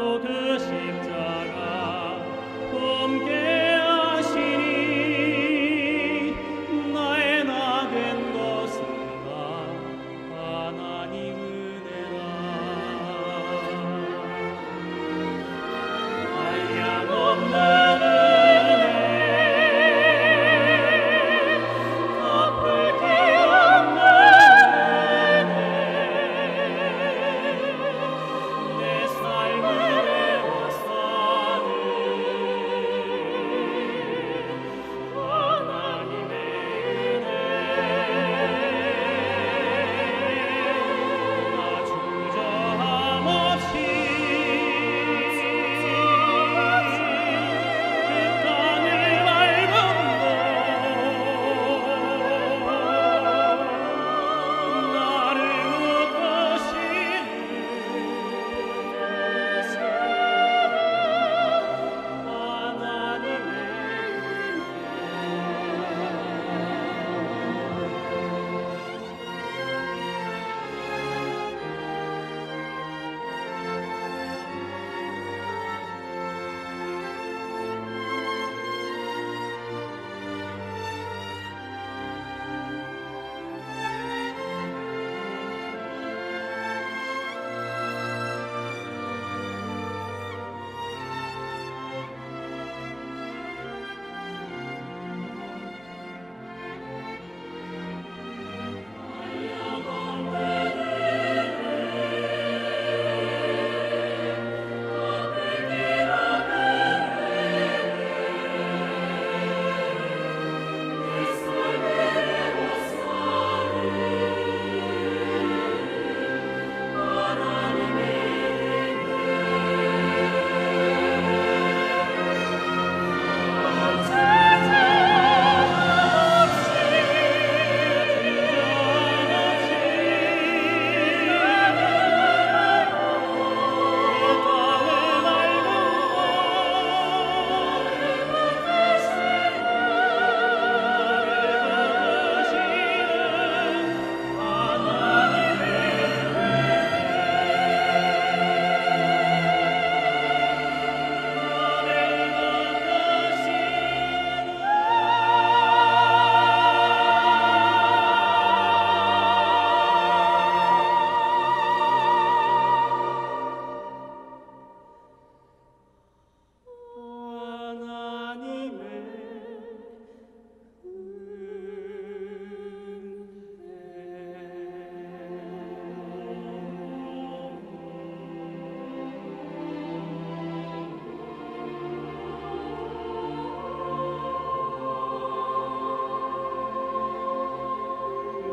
바로 그 십자가 함께 하시니 나의 나 된 것은 다 하나님 은혜라. 한량없는 은혜 덮을 게 없는 은혜 내 삶을 애워싸는 하나님의 은혜 나 주저함 없이 그 땅을 밟은 나를 묶으시는 하나님의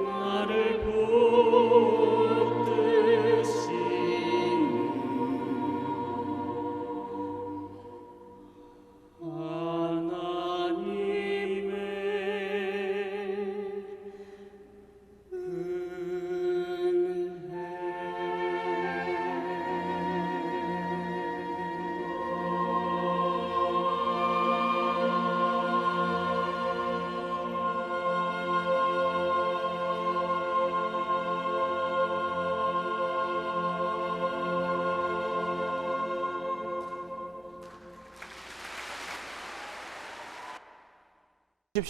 나를 붙드신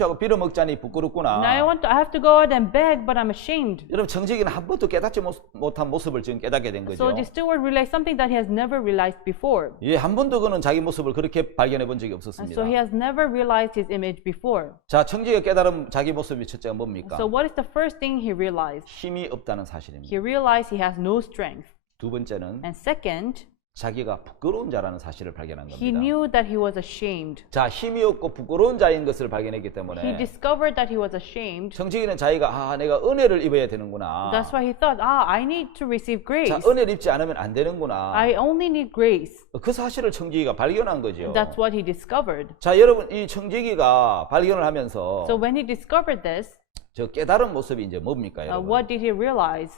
하고 빌어먹자니 부끄럽구나. Now I have to go out and beg, but I'm ashamed. 여러분 청지기는 한 번도 깨닫지 못한 모습을 지금 깨닫게 된 거죠. So the steward realized something that he has never realized before. 예, 한 번도 그는 자기 모습을 그렇게 발견해 본 적이 And 없었습니다. so he has never realized his image before. 자, 청지기가 깨달은 자기 모습이 첫째가 뭡니까? So what is the first thing he realized? 힘이 없다는 사실입니다. He realized he has no strength. 두 번째는 And second, 자기가 부끄러운 자라는 사실을 발견한 he 겁니다. knew that he was ashamed. 자, 힘이 없고 부끄러운 자인 것을 발견했기 He 때문에 discovered that he was ashamed. 청지기는 자기가 내가 은혜를 입어야 되는구나. That's why he thought, I need to receive grace. 자, 은혜를 입지 않으면 안 되는구나. I only need grace. 그 사실을 청지기가 발견한 거죠. That's what he discovered. 자, 여러분 이 청지기가 발견을 하면서 So when he discovered this, 저 깨달은 모습이 이제 뭡니까, 여러분? what did he realize?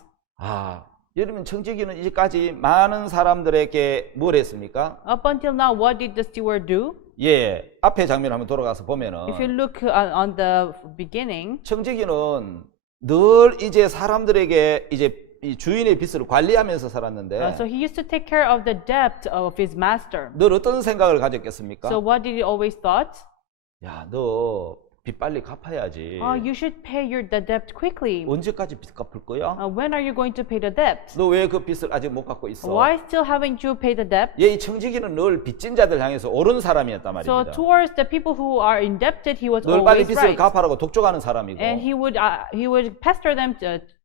여러분 청지기는 이제까지 많은 사람들에게 뭘 했습니까? Up until now, what did the steward do? 예, 앞에 장면 한번 돌아가서 보면은 If you look on the beginning, 청지기는 늘 이제 사람들에게 이제 이 주인의 빚을 관리하면서 살았는데 So he used to take care of the debt of his master. 늘 어떤 생각을 가졌겠습니까? So what did he always thought? 야, 너 빚 빨리 갚아야지. You should pay the debt quickly. 언제까지 빚 갚을 거야? When are you going to pay the debt? 너 왜 그 빚을 아직 못 갚고 있어? Why still haven't you paid the debt? 예, 이 청지기는 늘 빚진 자들 향해서 옳은 사람이었단 So 말입니다. towards the people who are indebted, he was 늘 빨리 always 빚을 right. 갚아라고 독촉하는 사람이고 And he would pester them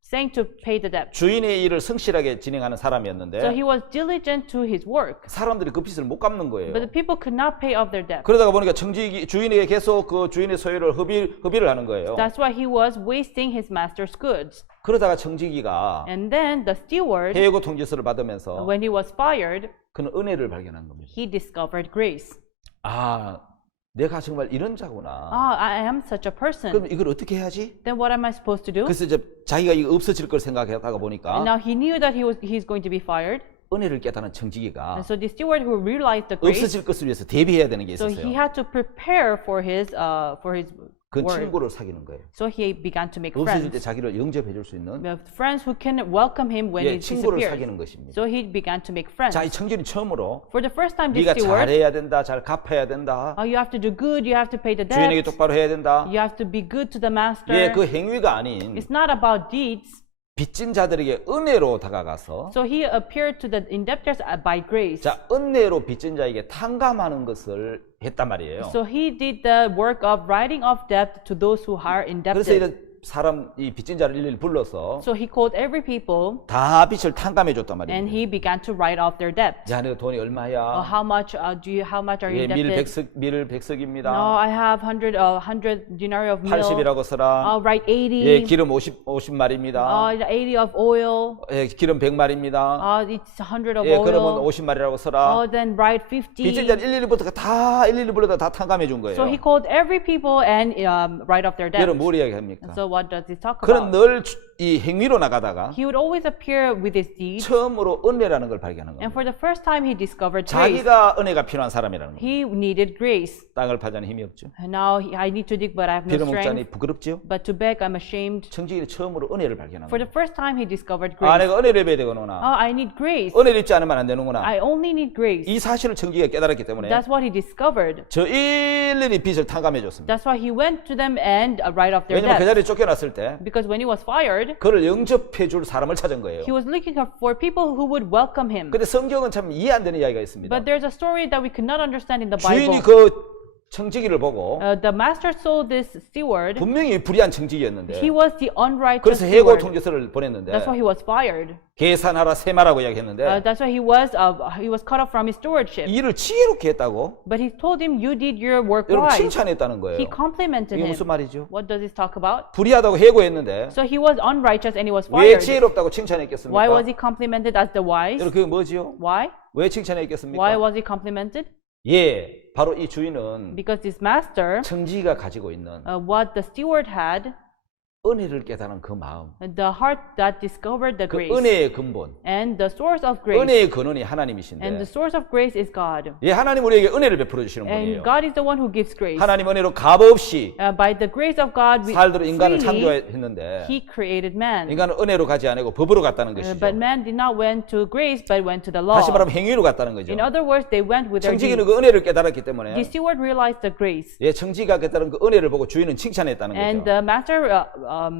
saying to pay the debt. 주인의 일을 성실하게 진행하는 사람이었는데 So he was diligent to his work. 사람들이 그 빚을 못 갚는 거예요. But the people could not pay off their debt. 그러다가 보니까 청지기 주인에게 계속 그 주인의 소유를 허비를 하는 거예요. That's why he was wasting his master's goods. 그러다가 청지기가 And then the steward, 해고 통지서를 받으면서 when he was fired, 그는 은혜를 발견한 겁니다. he discovered grace. 아, 내가 정말 이런 자구나. I am such a person. 그럼 이걸 어떻게 해야지? Then what am I supposed to do? 그래서 이제 자기가 이거 없어질 걸 생각하다가 And 보니까 now he knew that he's going to be fired. 은혜를 깨달은 청지기가 And so the steward who realized the grace, 없어질 것을 위해서 대비해야 되는 게 so he 있었어요. had to prepare for his 그 work. 친구를 사귀는 거예요. So he began to make 없어질 때 friends. 자기를 영접해 줄 수 있는 Friends who can welcome him when 예, he 친구를 disappears. 사귀는 것입니다. So he began to make friends. 자, 이 청지는 처음으로 For the first time, this 네가 steward, 잘해야 된다, 잘 갚아야 된다, you have to do good, you have to pay the 주인에게 debt, 똑바로 해야 된다. you have to be good to the master. 예, 그 행위가 아닌 It's not about deeds. 빚진 자들에게 은혜로 다가가서 So he appeared to the indebtors by grace. 자, 은혜로 빚진 자에게 탕감하는 것을 했단 말이에요. So he did the work of writing off debt to those who are 그래서 indebted. 이런 사람 이 빚진 자를 일일이 불러서 So he called every people 다 빚을 탕감해 줬단 and 말이에요. he began to write off their debt. 야, 내가 돈이 얼마야? How much how much are you 예, indebted? 밀 백석입니다. No, I have 100 denarii of meal. 80이라고 써라. I'll write 80. 예, 기름 50마리입니다. 80 of oil. 예, 기름 100마리입니다. It's 100 of 예, 그러면 oil. 50마리라고 써라. Then write 빚진 50. 자를 일일이 불러다 다 탕감해 준 거예요. So he called every people and write off their debt. 여러분 뭘 이야기합니까? So what does he talk 그는 about? 늘 이 행위로 나가다가 He would always appear with his deeds. 처음으로 은혜라는 걸 발견한 And 겁니다. for the first time, he discovered grace. 자기가 은혜가 필요한 사람이라는 거예요. He needed grace. 땅을 파자니 힘이 없죠. And now I need to dig, but I have no 빌어 먹자니 strength. 부끄럽지요. But to beg, I'm ashamed. 청지기는 처음으로 은혜를 발견한 For 거예요. the first time, he discovered 아, grace. 내가 은혜를 입어야 되구나. I need grace. 은혜를 입지 않으면 안 되는구나. I only need grace. 이 사실을 청지기가 깨달았기 때문에 That's what he discovered. 저 일일이 빚을 탕감해 줬습니다. That's why he went to them and write off their 왜냐면 그 debt. 자리에 쫓겨났을 때 Because when he was fired, 그를 영접해 줄 사람을 찾은 거예요. he was looking for people who would welcome him. 근데 성경은 참 이해 안 되는 이야기가 있습니다. But there's a story that we could not understand in the Bible. 주인이 그 청지기를 보고 The master saw this steward. 분명히 불의한 청지기였는데 He was the unrighteous 그래서 해고 steward. 통지서를 보냈는데 That's why he was fired. 계산하라 세마라고 이야기했는데 That's why he was cut off from his stewardship. 일을 지혜롭게 했다고 But he told him, "You did your work 여러분 wise." 칭찬했다는 거예요. He complimented 이게 him. 무슨 말이죠? What does this talk about? 불의하다고 해고했는데 So he was unrighteous and he was 왜 fired. 지혜롭다고 Why 칭찬했겠습니까? was he complimented as the wise? 여러분 그게 뭐지요? Why? 왜 Why 칭찬했겠습니까? was he complimented? 예, 바로 이 주인은 Because this master, 청지기가 가지고 있는 what the steward had, 은혜를 깨달은 그 마음, the heart that discovered the 그 grace. 은혜의 근본, And the source of grace. 은혜의 근원이 And 하나님이신데 the source of grace is God. 예, 하나님 우리에게 은혜를 베풀어 주시는 분이에요. And God is the one who gives grace. 하나님 은혜로 값없이 By the grace of God, we 살도록 인간을 freely, 창조했는데 He created man. 인간은 은혜로 가지 않고 법으로 갔다는 것이죠. But man did not went to grace, but went to the law. 다시 말하면 행위로 갔다는 거죠. In other words, they went with their 청지기는 deeds. 그 은혜를 깨달았기 때문에 The steward realized the grace. 예, 청지기가 깨달은 그 은혜를 보고 주인은 칭찬했다는 And 거죠. the master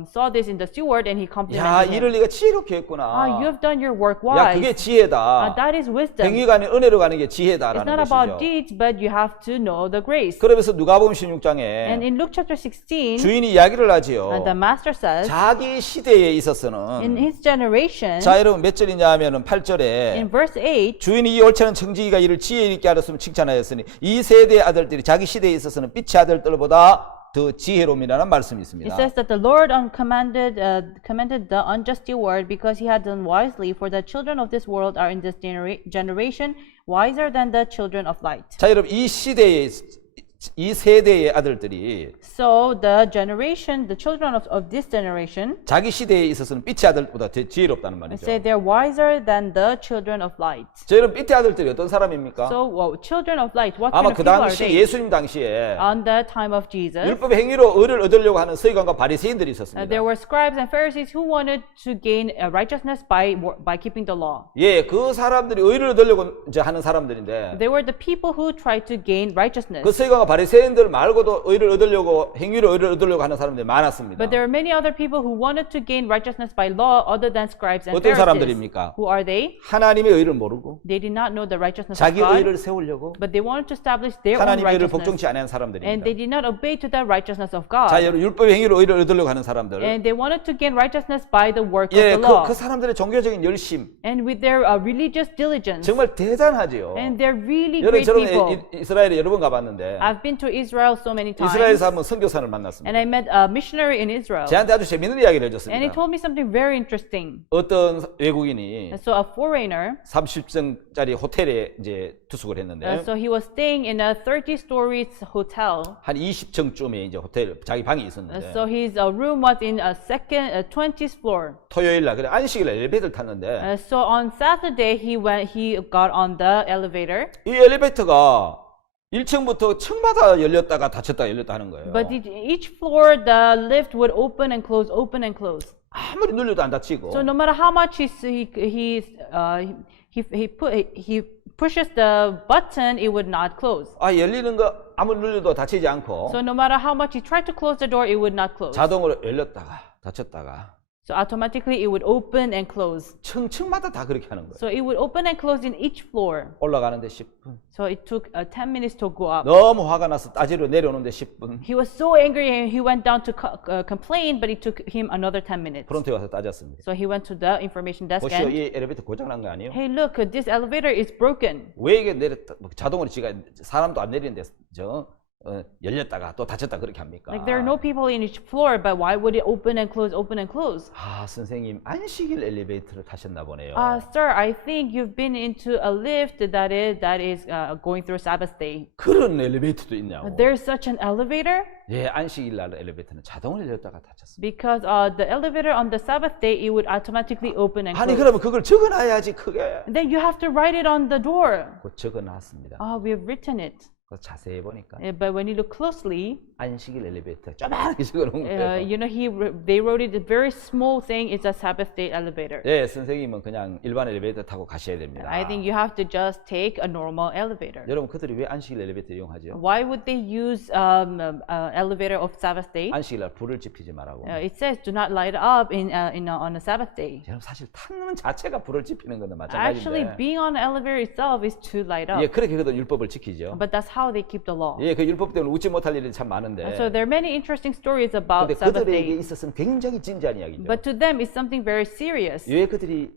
saw this in the steward and he 야, complimented him. 일을 네가 지혜롭게 했구나. You have done your work 야, 그게 wise. 지혜다. That is wisdom. 행위가 아닌 은혜로 가는 게 It's 지혜다라는 not about 것이죠. deeds, but you have to know the grace. 그러면서 누가복음 And 16장에 in Luke chapter 16, 주인이 이야기를 하지요. the master says, 자기 시대에 in 있어서는 his generation, 자, 여러분 몇 절이냐 하면은 8절에 in verse 8, 주인이 이 옳지 않은 청지기가 이를 지혜 있게 하였으면 칭찬하였으니 이 세대의 아들들이 자기 시대에 있어서는 빛의 아들들보다 더 지혜로움이라는 말씀이 it 있습니다. says that the Lord commended the unjust steward because he had done wisely, for the children of this world are in this generation wiser than the children of light. 자, 여러분 이 시대에 이 세대의 아들들이 So the generation, the children of this generation, 자기 시대에 있어서는 빛의 아들보다 더 지혜롭다는 말이죠. say they're wiser than the children of light. 저는 빛의 아들들이 어떤 사람입니까? So children of light, what 아마 kind of 그 people are 당시 they? 예수님 당시에 On the time of Jesus, 율법의 행위로 의를 얻으려고 하는 서기관과 바리새인들이 있었습니다. there were scribes and Pharisees who wanted to gain righteousness by keeping the law. 예, 그 사람들이 의를 얻으려고 이제 하는 사람들인데 They were the people who tried to gain righteousness. 그 서기관과 바리새인들 말고도 의를 얻으려고 행위로 의를 얻으려고 하는 사람들이 많았습니다. But there are many other people who wanted to gain righteousness by law other than scribes and 어떤 Pharisees. 사람들입니까? Who are they? 하나님의 의를 모르고 They did not know the righteousness of 자기 God, 의를 세우려고 but they wanted to establish their own 하나님의 의를 righteousness. 복종치 않은 And 사람들입니다. they did not obey to the righteousness of 자, God. 여러분 율법의 행위로 의를 얻으려고 하는 사람들. And they wanted to gain righteousness by the work 예, of the law. 그 사람들의 종교적인 열심 And with their religious diligence. 정말 대단하지요. And they're really 여러분 great 저는 people. 이스라엘에 여러 번 가봤는데 I've been to Israel so many times. 이스라엘에서 한번 선교사를 And 만났습니다. I met a missionary in Israel. 저한테 아주 재밌는 이야기를 And he 해줬습니다. told me something very interesting. 어떤 외국인이 And so a foreigner, 30층짜리 호텔에 이제 투숙을 했는데 so he was staying in a 30-story hotel. 한 20층쯤에 이제 호텔 자기 방이 있었는데 So his room was in a 20th floor. 토요일 날 그래 안식일 날 엘리베이터를 탔는데 So on Saturday he got on the elevator. 이 엘리베이터가 1층부터 층마다 열렸다가 닫혔다가 열렸다 하는 거예요. But each floor the lift would open and close, open and close. 아무리 눌려도 안 닫히고 So no matter how much he pushes the button, it would not close. 열리는 거 아무리 눌려도 닫히지 않고 So no matter how much he tried to close the door, it would not close. 자동으로 열렸다가 닫혔다가 So automatically it would open and close. 층층마다 다 그렇게 하는 거예요. So it would open and close in each floor. 올라가는데 10분. So it took 10 minutes to go up. 너무 화가 나서 따지러 내려오는데 10분. He was so angry and he went down to complain, but it took him another 10 minutes. 프론트에 와서 따졌습니다. So he went to the information desk 보시오, and, 이 엘리베이터 고장난 거 아니에요? hey, look, this elevator is broken. 왜 이게 내렸다 자동으로 지가 사람도 안 내리는데 열렸다가 또 닫혔다 그렇게 합니까? Like there are no people in each floor, but why would it open and close, open and close? 선생님 안식일 엘리베이터를 타셨나 보네요. Sir, I think you've been into a lift that is going through Sabbath day. 그런 엘리베이터도 있냐고. There's such an elevator? 예, 안식일 날 엘리베이터는 자동으로 열렸다가 닫혔습니다. Because the elevator on the Sabbath day, it would automatically open and 아니 close. 그러면 그걸 적어놔야지 크게. Then you have to write it on the door. 그거 적어놨습니다. We've written it. 그거 자세히 보니까 But when you look closely, 안식일 엘리베이터 쪼만하게 적어놓은 거예요. they wrote it very small, saying it's a Sabbath day elevator. 예, 선생님은 그냥 일반 엘리베이터 타고 가셔야 됩니다. I think you have to just take a normal elevator. 여러분 그들이 왜 안식일 엘리베이터 이용하죠? Why would they use elevator of Sabbath day? 안식일 날 불을 지피지 말라고. It says do not light up on a Sabbath day. 여러분 사실 타는 자체가 불을 지피는 거는 Actually, 마찬가지인데. being on an elevator itself is to light up. 예, 그렇게 그들 율법을 지키죠. But that's how they keep the law. 예, 그 율법 때문에 웃지 못할 일이 참 많은데. So there are many interesting stories about 근데 Sabbath 그들에게 day. 있어서는 굉장히 진지한 이야기죠. But to them, it's something very serious. 왜 그들이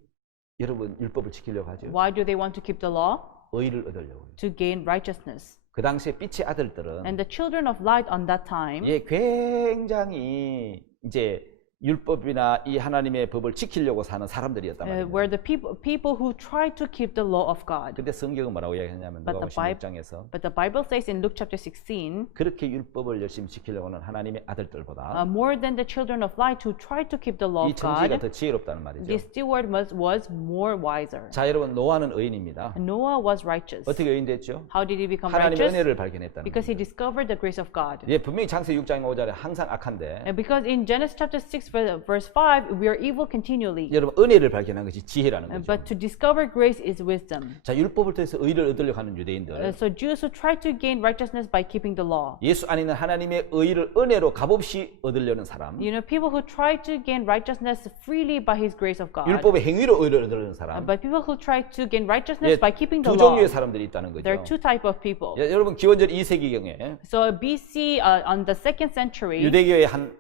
여러분 율법을 지키려고 하죠? Why do they want to keep the law? 의를 얻으려고. To gain righteousness. 그 당시에 빛의 아들들은 And the children of light on that time, 예, 굉장히 이제 율법이나 이 하나님의 법을 지키려고 사는 사람들이었단 말이에요. were the people who tried to keep the law of God. 근데 성경은 뭐라고 이야기하냐면 But 누가복음 the 16장에서 But the Bible says in Luke chapter 16, 그렇게 율법을 열심히 지키려고 하는 하나님의 아들들보다 more than the children of light who tried to keep the law 이 of 천지가 God, 더 지혜롭다는 말이죠. the steward was more wiser. 자, 여러분 노아는 의인입니다. Noah was righteous. 어떻게 의인 됐죠? How did he become 하나님의 righteous? 은혜를 발견했다는 Because he 거예요. discovered the grace of God. 예, 분명히 창세기 6장 5절에 항상 악한데 And because in Genesis chapter 6 verse 5, we are evil continually. 여러분 은혜를 발견한 것이 지혜라는 거죠. But to discover grace is wisdom. 자, 율법을 통해서 의를 얻으려고 하는 유대인들. So Jews who try to gain righteousness by keeping the law. 예수 안에 있는 하나님의 의를 은혜로 값없이 얻으려는 사람. You know, people who try to gain righteousness freely by His grace of God. 율법의 행위로 의를 얻으려는 사람. But people who try to gain righteousness 예, by keeping the 두 law. 종류의 사람들이 있다는 거죠. There are two type of people. 예, 여러분 기원전 2세기경에 So BC on the second century, 유대교의 한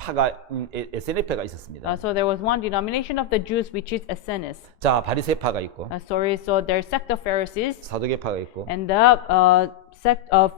파가 에세네파가 있었습니다. so there was one denomination of the Jews which is Essenes. 자, 바리새파가 있고 So there's sect of Pharisees 사두개파가 있고 and the sect of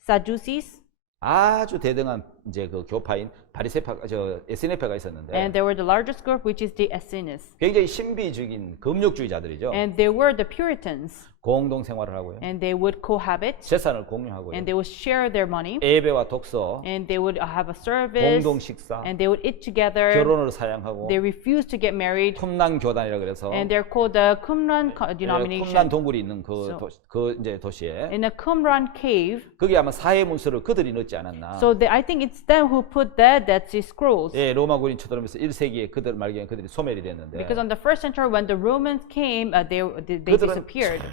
Sadducees. 아주 대등한 이제 그 교파인 바리새파 저 에스네파가 있었는데 And there were the largest group, which is the Essenes. 굉장히 신비주의인 금욕주의자들이죠. And they were the Puritans. 공동 생활을 하고요. And they would cohabit. 재산을 공유하고요. And they would share their money. 예배와 독서, And they would have a service. 공동 식사, And they would eat together. 결혼을 사양하고 They refused to get married. 쿰란 교단이라 그래서 And they're called the Qumran 쿰란 denomination. 동굴이 있는 So- 그 이제 도시에 In a Qumran cave. 거기 아마 사회 문서를 그들이 넣지 않았나. So I think it's them who put the Dead Sea Scrolls. 예, 로마 군인 쳐들어오면서 1세기에 그들 말기에 그들이 소멸이 됐는데 Because on the first century, when the Romans came, they 그들은 disappeared.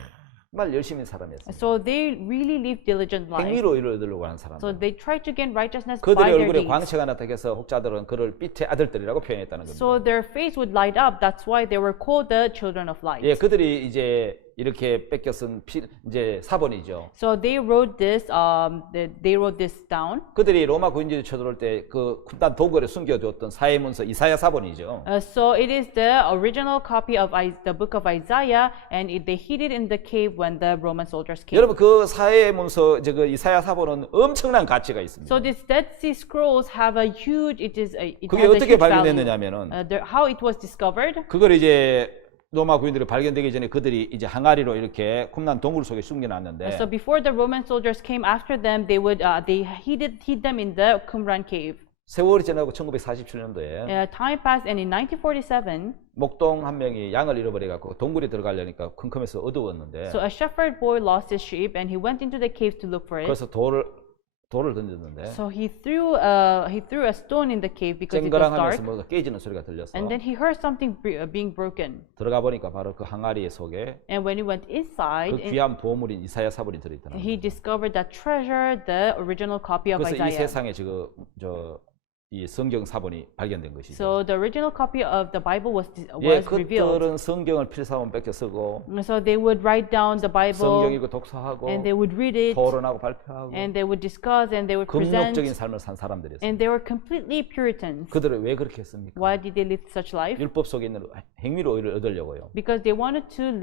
정말 열심히 사람이었어요. So they really lived diligent life. 행위로 의를 얻으려고 하는 So 사람들. they tried to gain righteousness by 그들의 their 얼굴에 deeds. 광채가 나타나서 혹자들은 그를 빛의 아들들이라고 표현했다는 겁니다. So their face would light up. That's why they were called the children of light. 예, 그들이 이제 이렇게 뺏겨 쓴 이제 사본이죠. So they wrote this. They wrote this down. 그들이 로마 군인들이 쳐들어올 때 그 쿰란 동굴에 숨겨두었던 사회문서 이사야 사본이죠. So it is the original copy of the book of Isaiah, and they hid it in the cave when the Roman soldiers came. 여러분 그 사회문서 이제 그 이사야 사본은 엄청난 가치가 있습니다. So these Dead Sea Scrolls have a huge. It 그게 has a 어떻게 huge value. 발견됐느냐면은 How it was discovered. 그걸 이제 로마 구인들이 발견되기 전에 그들이 이제 항아리로 이렇게 쿰란 동굴 속에 숨겨놨는데 So before the Roman soldiers came after them, they hid them in the Qumran cave. 세월이 지나고 1947년도에 Time passed, and in 1947, 목동 한 명이 양을 잃어버려갖고 동굴에 들어가려니까 컴컴해서 어두웠는데 so a shepherd boy lost his sheep, and he went into the cave to look for it. 그래서 돌을 던졌는데 So he threw a stone in the cave because it was 쨍그랑하면서 dark, 뭐가 깨지는 소리가 들려서 and then he heard something being broken. 들어가 보니까 바로 그 항아리 속에 And when he went 그 inside, 귀한 보물인 이사야 사본이 들어있더라고요. he discovered that treasure, the original copy of 그래서 이 Isaiah. 세상에 지금 이 성경 사본이 발견된 것이죠. So the original copy of the Bible was 예, revealed. 그들은 성경을 필사하면 뺏겨 쓰고 So they would write down the Bible, 성경 읽고 독서하고 and they would read it, 토론하고 발표하고 and they would discuss, and they would present, 금욕적인 삶을 산 사람들이었어요. and they were completely Puritans. 그들은 왜 그렇게 했습니까? Why did they live such life? 율법 속에 있는 행위로 의를 얻으려고요. Because they wanted to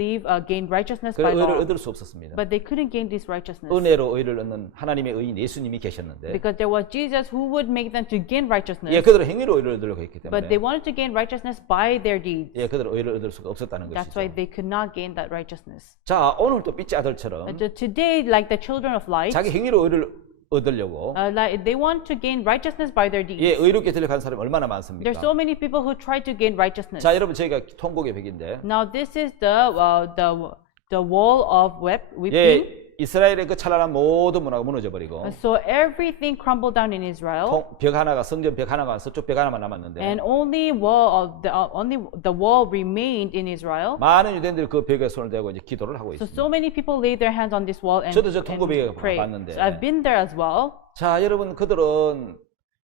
gain righteousness 그 by 의를 law, 얻을 수 없었습니다. but they couldn't gain this righteousness 은혜로 의를 얻는 하나님의 의인 예수님이 계셨는데 because there was Jesus who would make them to gain righteousness, 예, 그들은 행위로 의를 얻으려고 했기 but they 때문에 wanted to gain righteousness by their deeds. 예, 그들은 의를 얻을 수가 없었다는 That's why 것이죠. they could not gain that righteousness. 자, 오늘 또 빛의 아들처럼 Today, like the children of light, 자기 행위로 의를 얻으려고 like they want to gain righteousness by their deeds. 예, 의롭게 되려고 하는 사람이 얼마나 많습니까? There's so many people who try to gain righteousness. 자, 여러분 저희가 통곡의 벽인데 Now this is the wall of weeping. 예, 이스라엘의 그 찬란한 모든 문화가 무너져 버리고 So everything crumbled down in Israel, 벽 하나가 성전 벽 하나가 서쪽 벽 하나만 남았는데 and only the wall remained in Israel. 많은 유대인들이 그 벽에 손을 대고 이제 기도를 하고 So 있습니다. many people laid their hands on this wall and, 저도 저 통곡벽에 and pray. 봤는데. So I've been there as well. 자, 여러분 그들은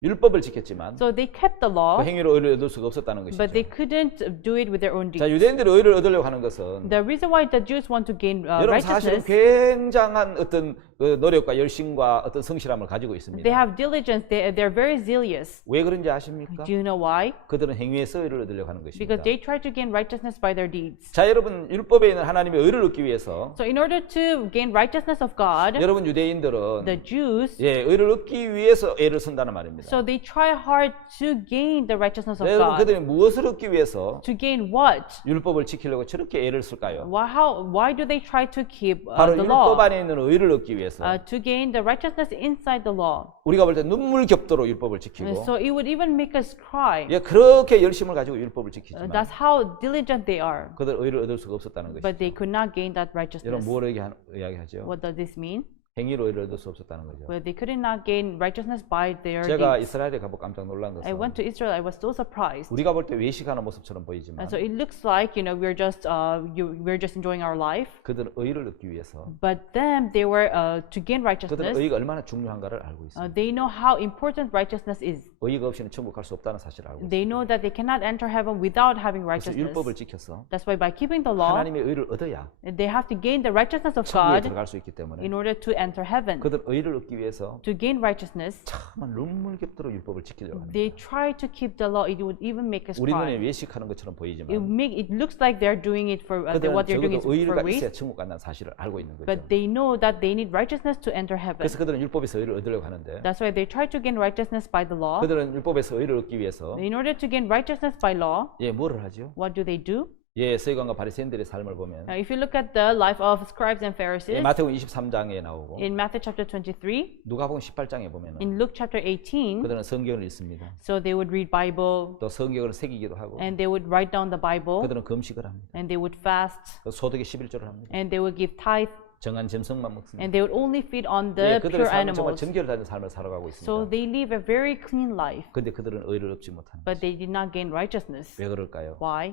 율법을 지켰지만 So they kept the 그 law, 행위로 의를 얻을 수가 없었다는 것이죠. but they couldn't do it with their own 자, deeds. 유대인들이 의를 얻으려고 하는 것은 The reason why the Jews want to gain 여러분 사실은 righteousness, 굉장한 어떤 그 노력과 열심과 어떤 성실함을 가지고 있습니다. they have diligence. They're very zealous. 왜 그런지 아십니까? Do you know why? 그들은 행위에서 의를 얻으려고 하는 Because 것입니다. they try to gain righteousness by their deeds. 자, 여러분 율법에 있는 하나님의 의를 얻기 위해서 So in order to gain righteousness of God, 여러분 유대인들은 the Jews, 예, 의를 얻기 위해서 애를 쓴다는 말입니다. so they try hard to gain the righteousness of 여러분 God. 그들이 무엇을 얻기 위해서 To gain what? 율법을 지키려고 저렇게 애를 쓸까요? Why do they try to keep 바로 the 율법 law? 안에 있는 의를 얻기 위해서 To gain the righteousness inside the law. 우리가 볼 때 눈물 겹도록 율법을 지키고 So it would even make us cry. 예, 그렇게 열심을 가지고 율법을 지키지만 That's how diligent they are. 그들 의를 얻을 수가 없었다는 것이죠. But they could not gain that 여러분 righteousness. 뭘 이야기하죠? What does this mean? 행위로 의를 얻을 수 없었다는 거죠. Well, they could not gain righteousness by their 제가 deeds. 이스라엘에 가보고 깜짝 놀란 I 것은 went to Israel. I was so surprised. 우리가 볼 때 외식하는 모습처럼 보이지만 And so it looks like we're just enjoying our life. 그들은 의를 얻기 위해서 But them, they were to gain 그들은 righteousness. 의가 얼마나 중요한가를 알고 있습니다. They know how important righteousness is. 의가 없이는 천국 갈 수 없다는 사실을 알고 있습니다. They know that they cannot enter heaven without having 그래서 righteousness. 율법을 지켜서 That's why by keeping the law, 하나님의 의를 얻어야 they have to gain the righteousness of 천국에 God 들어갈 수 있기 때문에 in order to enter heaven. 그들 의를 얻기 위해서 To gain righteousness, 참 눈물겹도록 율법을 지키려고 합니다. they try to keep the law. It would even make us 우리 눈에 cry. 외식하는 것처럼 보이지만 It looks like they're doing it for 그들은 what they're doing is 적어도 의가 for 있어야 waste, 천국 간다는 사실을 알고 있는 거죠. but they know that they need righteousness to enter heaven. 그래서 그들은 율법에서 의를 얻으려고 하는데 That's why they try to gain righteousness by the law. 그들은 율법에서 의를 얻기 위해서 In order to gain righteousness by law, 뭐를 하죠? what do they do? 서기관과 바리새인들의 삶을 보면 If you look at the life of scribes and Pharisees, 마태복음 23장에 나오고 in Matthew chapter 23, 누가복음 18장에 보면은 in Luke chapter 18, 그들은 성경을 읽습니다. so they would read Bible, 또 성경을 새기기도 하고 and they would write down the Bible, 그들은 금식을 합니다. and they would fast, 또 소득의 11조를 합니다. and they would give tithe, 정한 짐승만 먹습니다. and they would only feed on the 그들의 pure 삶은 정말 animals. 정결을 다진 삶을 살아가고 있습니다. So they live a very clean life, 근데 그들은 의를 얻지 못하는 but 거죠. they did not gain righteousness. 왜 그럴까요? Why?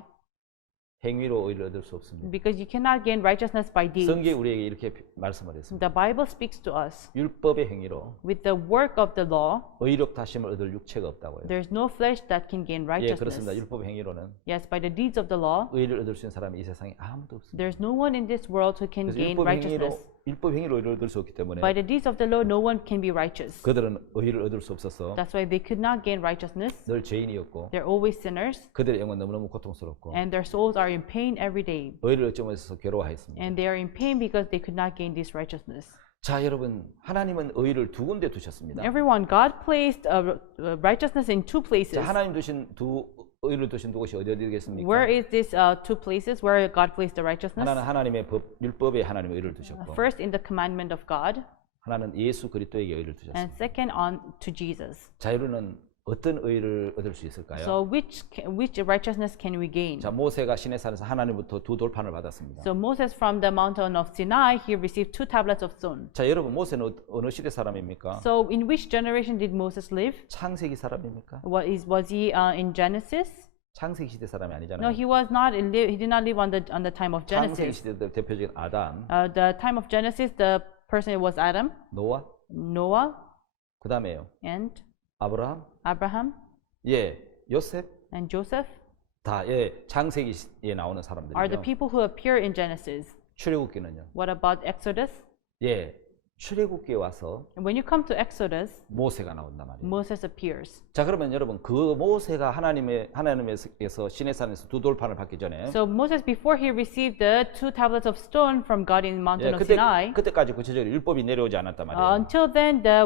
행위로 의를 얻을 수 없습니다. Because you cannot gain righteousness by deeds. 성경이 우리에게 이렇게 말씀을 했습니다. The Bible speaks to us. 율법의 행위로 With the work of the law, 의롭 다심을 얻을 육체가 없다고요. there's no flesh that can gain righteousness. 그렇습니다. 율법의 행위로는 Yes, by the deeds of the law, 의를 얻을 수 있는 사람이 이 세상에 아무도 없습니다. there's no one in this world who can 그래서 gain righteousness. 율법 행위로 의를 얻을 수 없기 때문에 By the deeds of the law, no one can be righteous. 그들은 의를 얻을 수 없어서 That's why they could not gain righteousness. 늘 죄인이었고 They're always sinners, 그들의 영은 너무너무 고통스럽고 and their souls are in pain every day. 의를 얻지 못해서 괴로워하였습니다. And they are in pain because they could not gain this righteousness. 자, 여러분, 하나님은 의를 두 군데 두셨습니다. Everyone, God placed righteousness in two places. 자, 하나님 두신 의를 두신 두 곳이 어디겠습니까? Where is this two places where God placed the righteousness? 하나는 하나님의 율법에 하나님의 의를 두셨고 First, in the commandment of God, 하나는 예수 그리스도에게 의를 두셨습니다. and second, on to Jesus. 자, 여러분은 어떤 의를 얻을 수 있을까요? So, which righteousness can we gain? 자, 모세가 시내산에서 하나님부터 두 돌판을 받았습니다. So Moses from the mountain of Sinai, he received 2 tablets of stone. 자, 여러분, 모세는 어느 시대 사람입니까? So in which generation did Moses live? 창세기 사람입니까? Was he in Genesis? 창세기 시대 사람이 No, 아니잖아요. he was not. He did not live on the time of 창세기 Genesis. 시대 대표적인 아담, The time of Genesis, the person was Adam, 노아, Noah, 그다음에요. and 아브라함, Abraham, 요셉 and Joseph 다 창세기에 나오는 are the 사람들이죠. people who appear in Genesis. 출애굽기는요. What about Exodus? 출애굽기에 와서 When you come to Exodus, 모세가 나온단 말이에요. Moses appears. 자, 그러면 여러분 그 모세가 하나님에서 시내산에서 두 돌판을 받기 전에 So Moses, before he received the 2 tablets of stone from God in Mountain of Sinai, 그때까지 구체적으로 율법이 내려오지 않았단 말이에요. until then the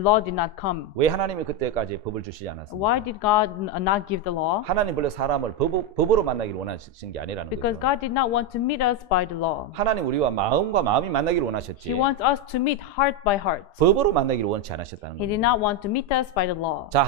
law did not come. 왜 하나님이 그때까지 법을 주시지 않았습니까? Why did God not give the law? 하나님 원래 사람을 법으로 만나기를 원하신 게 아니라는 Because 거죠. God did not want to meet us by the law. 하나님 우리와 마음과 마음이 만나기를 원하셨지. He wants us to meet heart by heart. 법으로 만나기를 원치 않으셨다는 He did 거예요. not want to meet us by the law. 자,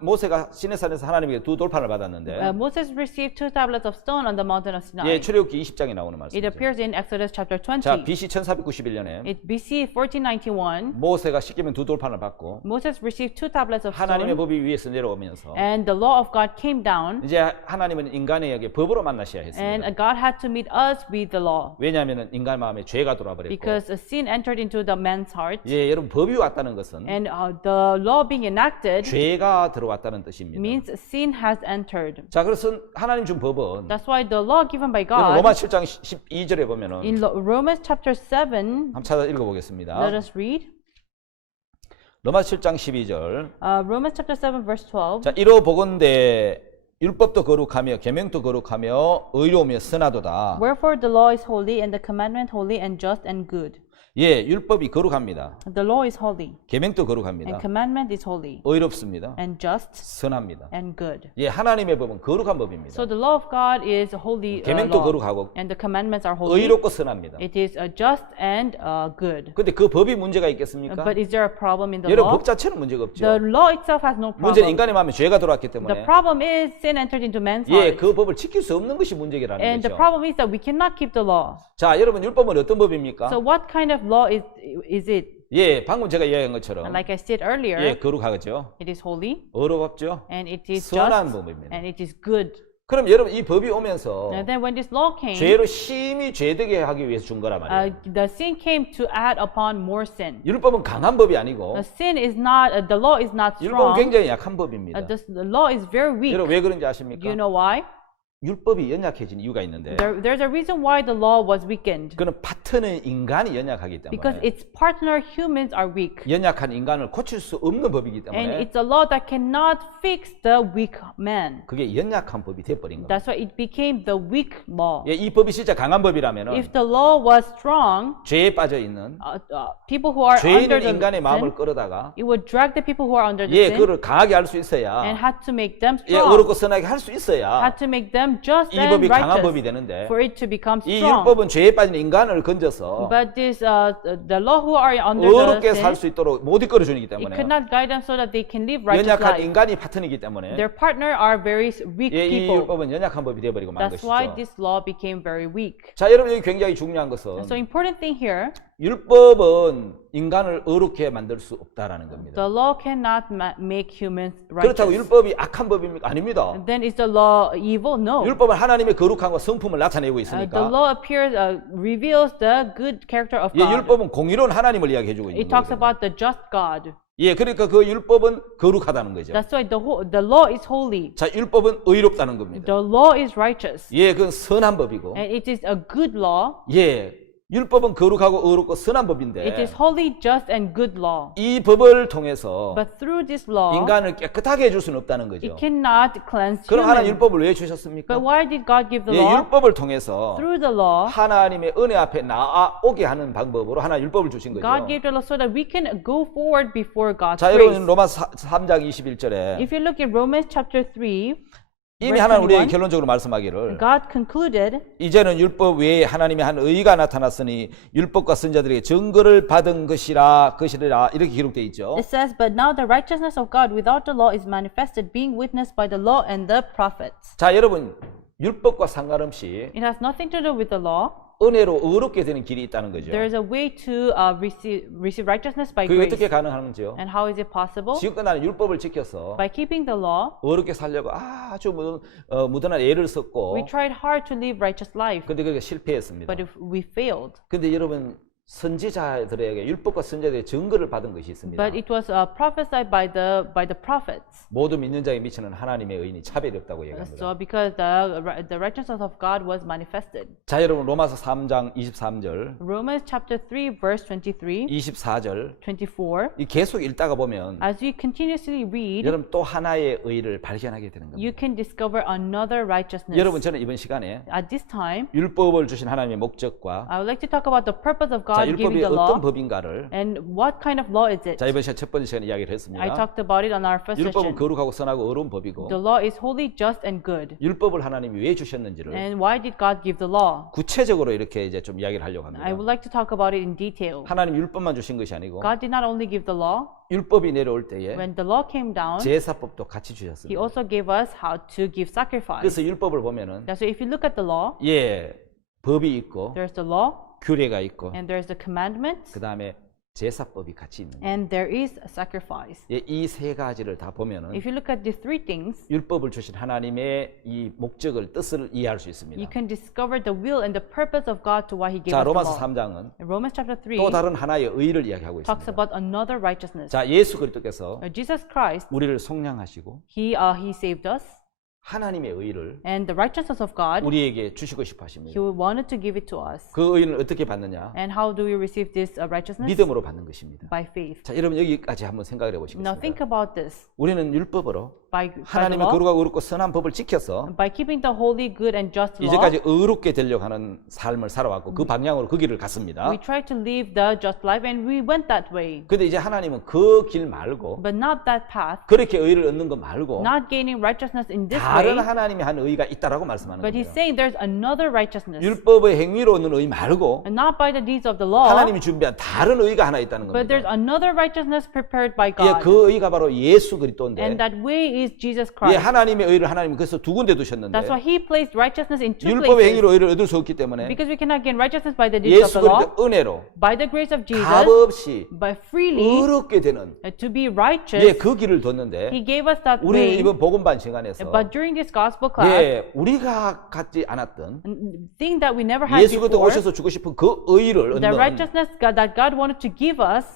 모세가 시내산에서 하나님에게 두 돌판을 받았는데 Moses received 2 tablets of stone on the mountain of Sinai. 출애굽기 20장에 나오는 It 말씀이죠. appears in Exodus chapter 자, 20. BC 1491년에 It's BC 1491. 모세가 십계명 두 돌판을 받고 Moses received 2 tablets of 하나님의 stone, 법이 위에서 내려오면서 and the law of God came down, 이제 하나님은 인간에게 법으로 만나셔야 and 했습니다. God had to meet us with the law. 왜냐하면 인간 마음에 죄가 들어와 버렸고 Because a sin entered into the man's heart, 여러분 법이 왔다는 것은 and the law being enacted 죄가 들어왔다는 뜻입니다. means sin has entered. 자, 그래서 하나님 준 법은 That's why the law given by 여러분, God 로마 7장 12절에 보면은 in Romans chapter 7, 한번 찾아 읽어보겠습니다. let us read. 로마 7장 12절. Romans chapter 7 verse 12. 자, 이로 보건대 율법도 거룩하며 계명도 거룩하며 의로우며 선하도다. Wherefore the law is holy and the commandment holy and just and good. 율법이 거룩합니다. The law is holy 계명도 and 거룩합니다. commandment is holy 의롭습니다. and just 선합니다. and good. 하나님의 법은 거룩한 법입니다. So the law of God is holy 계명도 law, 거룩하고 and the commandments are holy. 의롭고 선합니다. It is just and good. 근데 그 법이 문제가 있겠습니까? But is there a problem in the 여러분 law? 법 자체는 문제가 없죠. The law itself has no 문제는 problem. 인간의 마음에 죄가 들어왔기 The 때문에 problem is sin entered into man's heart. 그 법을 지킬 수 없는 것이 문제라는 And the 거죠. problem is that we cannot keep the law. 자, 여러분 율법은 어떤 법입니까? So what kind of law is it? 방금 제가 이야기한 것처럼 And like I said earlier, 거룩하죠. it is holy 의롭죠. and it is 선한 just 법입니다. and it is good. 그럼 여러분 이 법이 오면서 And then when this law came, 죄로 심히 죄되게 하기 위해서 준 거란 말이에요. the sin came to add upon more sin. 율법은 강한 법이 아니고 Sin is not, the law is not 율법은 strong. 굉장히 약한 법입니다. The law is very weak. 여러분 왜 그런지 Do 아십니까? you know why? 율법이 연약해진 이유가 있는데 There's a reason why the law was weakened. 그는 파트너 인간이 연약하기 Because 때문에 its partner humans are weak. 연약한 인간을 고칠 수 없는 법이기 And 때문에 it's a law that cannot fix the weak man. 그게 연약한 법이 돼버린 겁니다. That's why it became the weak law. 예, 이 법이 진짜 강한 법이라면 If the law was strong, 죄에 빠져 있는 people who are 죄 under 있는 the 인간의 마음을 sin, 끌어다가 it would drag the people who are under the 예, sin 그거를 강하게 할 수 있어야 and had to make them 예, strong. 어렵고 선하게 할 수 있어야 Had to make them just 이 and 법이 강한 법이 righteous 되는데 for it to become 이 strong. 율법은 죄에 빠진 인간을 건져서 But this, the law who are under the 어렵게 살 sin, 수 있도록 못 이끌어 주기 it 때문에 could not guide them so that they can live righteous 연약한 life. 인간이 파트너이기 때문에 Their partner are very weak 예, 이 people. 율법은 연약한 법이 되어버리고 만 That's why 것이죠. this law became very weak. 자, 여러분 여기 굉장히 중요한 것은 So important thing here, 율법은 인간을 어렵게 만들 수 없다라는 겁니다. the law cannot make humans 그렇다고 righteous. 율법이 악한 법입니까? 아닙니다. Then is the law evil? No. 율법은 하나님의 거룩함과 성품을 나타내고 The 있으니까 law appears, reveals the good character of 예, God. 율법은 공의로운 하나님을 이야기해주고 있는 It talks 거예요. about the just God. 예, 그러니까 그 율법은 거룩하다는 거죠. That's why the law is holy. 자, 율법은 의롭다는 겁니다. The law is righteous. 예, 그건 선한 법이고 And it is a good law. 예, 율법은 거룩하고 의롭고 선한 It 법인데 is holy, just, and good law. 이 법을 통해서 But through this law, 인간을 깨끗하게 해줄 수는 없다는 거죠. it cannot cleanse 그럼 하나님 humans. 율법을 왜 주셨습니까? But why did God give the 예, law? 율법을 통해서 Through the law, 하나님의 은혜 앞에 나아오게 하는 방법으로 하나 율법을 주신 거죠. God gave the law so that we can go forward before God's 자, grace. 여러분 로마 3장 21절에 If you look at Romans chapter 3, 이미 verse 하나님 우리에게 21, 결론적으로 말씀하기를 God concluded, 이제는 율법 외에 하나님의 한 의가 나타났으니 율법과 선자들에게 증거를 받은 것이라 이렇게 기록되어 있죠. it says, but now the righteousness of God without the law is manifested, being witnessed by the law and the prophets. 자, 여러분 율법과 상관없이 It has nothing to do with the law. 은혜로 의롭게 되는 길이 있다는 거죠. There is a way to receive righteousness by 그게 grace. 어떻게 가능한지요? And how is it possible? 지금껏 나는 율법을 지켜서 By keeping the law, 의롭게 살려고 아주 무던한 애를 썼고 we tried hard to live righteous life, 근데 그게 실패했습니다. but if we failed. 근데 여러분 선지자들에게 율법과 선자들의 증거를 받은 것이 있습니다. But it was prophesied by the prophets. 모두 믿는 자에 미치는 하나님의 의인이 차별이 없다고 So 얘기합니다. because the righteousness of God was manifested. 자, 여러분 로마서 3장 23절, Romans chapter 3 verse 23, 24절 24. 이 계속 읽다가 보면 As we continuously read, 여러분 또 하나의 의를 발견하게 되는 겁니다. you can discover another righteousness. 여러분 저는 이번 시간에 At this time, 율법을 주신 하나님의 목적과 I would like to talk about the purpose of 자, God giving 율법이 the 어떤 law 법인가를 and what kind of law is it. 자, 이번 시간 첫 번째 시간에 이야기를 I 했습니다. talked about it on our first 율법은 session. 거룩하고 선하고 의로운 법이고 The law is holy, just, and good. 율법을 하나님이 왜 주셨는지를 And why did God give the law? 구체적으로 이렇게 이제 좀 이야기를 하려고 I 합니다. would like to talk about it in detail. 하나님 율법만 주신 것이 아니고 God did not only give the law, 율법이 내려올 때에 when the law came down, 제사법도 같이 He 주셨습니다. also gave us how to give sacrifice. 그래서 율법을 보면은 That's why if you look at the law, 예, 법이 있고 there's the law, 규례가 있고 and there's the commandments, 그 다음에 제사법이 같이 있는 거예요. and there is a sacrifice. 예, 이 세 가지를 다 보면은 If you look at these three things, 율법을 주신 하나님의 이 목적을 뜻을 이해할 수 you 있습니다. can discover the will and the purpose of God to why He gave 자, us the 로마서 law. 3장은 In Romans chapter 3 또 다른 하나의 의를 이야기하고 talks 있습니다. about another righteousness. 자, 예수 그리스도께서 Jesus Christ, 우리를 속량하시고 He saved us, 하나님의 의를 and the righteousness of God, 우리에게 주시고 싶어 He 하십니다. wanted to give it to us. 그 의를 어떻게 받느냐? And how do we receive this righteousness? 믿음으로 받는 것입니다. By faith. 자, 여러분 여기까지 한번 생각을 Now 해보시겠습니다. think about this. 우리는 율법으로 By the 하나님의 law, 거룩하고 의롭고 선한 법을 지켜서 by keeping the holy, good, and just law, 이제까지 의롭게 되려고 하는 삶을 살아왔고 그 방향으로 그 길을 갔습니다. we tried to live the just life, and we went that way. 근데 이제 하나님은 그 길 말고 But not that path, 그렇게 의를 얻는 것 말고 not gaining righteousness in this 다른 way, 하나님이 한 의가 있다라고 말씀하는 but He's 겁니다. saying there's another righteousness, 율법의 행위로 얻는 의 말고 and not by the deeds of the law, 하나님이 준비한 다른 의가 하나 있다는 but there's 겁니다. another righteousness prepared by 예, God. 그 의가 바로 예수 그리스도인데 And that way is Jesus 예, Christ. 하나님의 의를 하나님이 그래서 두 군데 두셨는데 That's why He placed righteousness in two 율법의 places. 행위로 의를 얻을 수 없기 때문에 Because we cannot gain righteousness by the deeds of 예수 the law. 그리스도 은혜로 By the grace of Jesus, 값 없이 by freely, 의롭게 되는 to be righteous, 예, 그 길을 뒀는데 He gave us that 우리 way. 이번 복음반 시간에서 But during this gospel class, 예, 우리가 갖지 않았던 thing that we never had 예수 그리스도 before, 오셔서 주고 싶은 그 의를 the 얻는 righteousness that God wanted to give us,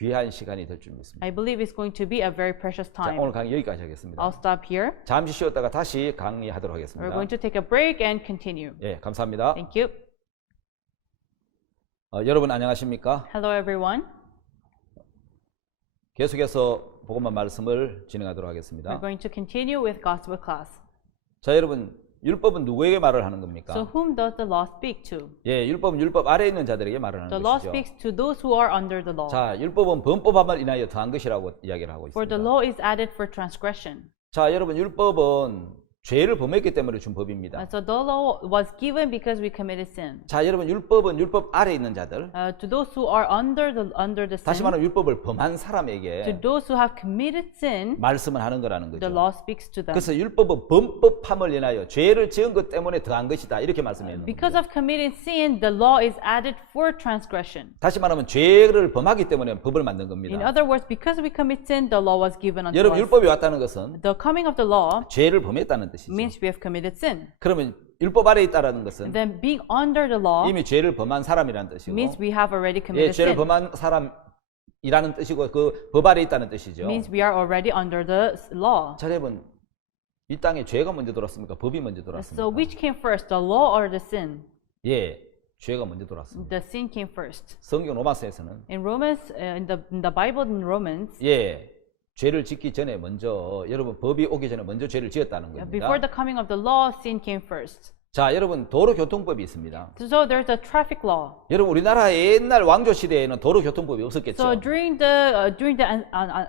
귀한 시간이 될 줄 믿습니다. I believe it's going to be a very precious 자, time. 오늘 강의 여기까지 하겠습니다. I'll stop here. 잠시 쉬었다가 다시 강의하도록 We're 하겠습니다. going to take a break and continue. 예, 감사합니다. Thank you. 여러분 안녕하십니까? Hello, everyone. 계속해서 복음만 말씀을 진행하도록 We're 하겠습니다. going to continue with gospel class. 자, 여러분 율법은 누구에게 말을 하는 겁니까? So whom does the law speak to? 예, 율법은 율법 아래에 있는 자들에게 말을 하는 The law 것이죠. speaks to those who are under the law. 자, 율법은 범법함을 인하여 더한 것이라고 이야기를 하고 For the 있습니다. law is added for transgression. 자, 여러분 율법은 죄를 범했기 때문에 준 법입니다. And so the law was given because we committed sin. 자, 여러분 율법은 율법 아래에 있는 자들, To those who are under the 다시 sin, 말하면 율법을 범한 to 사람에게 those who have committed sin, 말씀을 하는 거라는 the 거죠. law speaks to them. 그래서 율법은 범법함을 인하여 죄를 지은 것 때문에 더한 것이다 이렇게 말씀해요. Because of committing sin, the law is added for transgression. 다시 말하면 죄를 범하기 때문에 법을 만든 In 겁니다. other words, because we commit sin, the law was given unto 여러분 us. 율법이 왔다는 것은 The coming of the law 죄를 범했다는 뜻이죠. means we have committed sin. 그러면 율법 아래에 있다라는 것은 And then being under the law 이미 죄를 범한 사람이라는 뜻이고, means we have already 예, committed 죄를 sin. 범한 사람이라는 뜻이고 그 법 아래에 있다는 뜻이죠. Means we are already under the law. 자, 여러분 이 땅에 죄가 먼저 들어왔습니까? 법이 먼저 So 들어왔습니까? which came first, the law or the sin? 예, 죄가 먼저 들어왔습니다. The sin came first. 성경 로마서에서는 In Romans, in the Bible in Romans, 예, 죄를 짓기 전에 먼저 여러분 법이 오기 전에 먼저 죄를 지었다는 before 겁니다. the coming of the law, sin came first. 자, 여러분 도로교통법이 있습니다. So there's a traffic law. 여러분 우리나라 옛날 왕조 시대에는 도로교통법이 So 없었겠죠.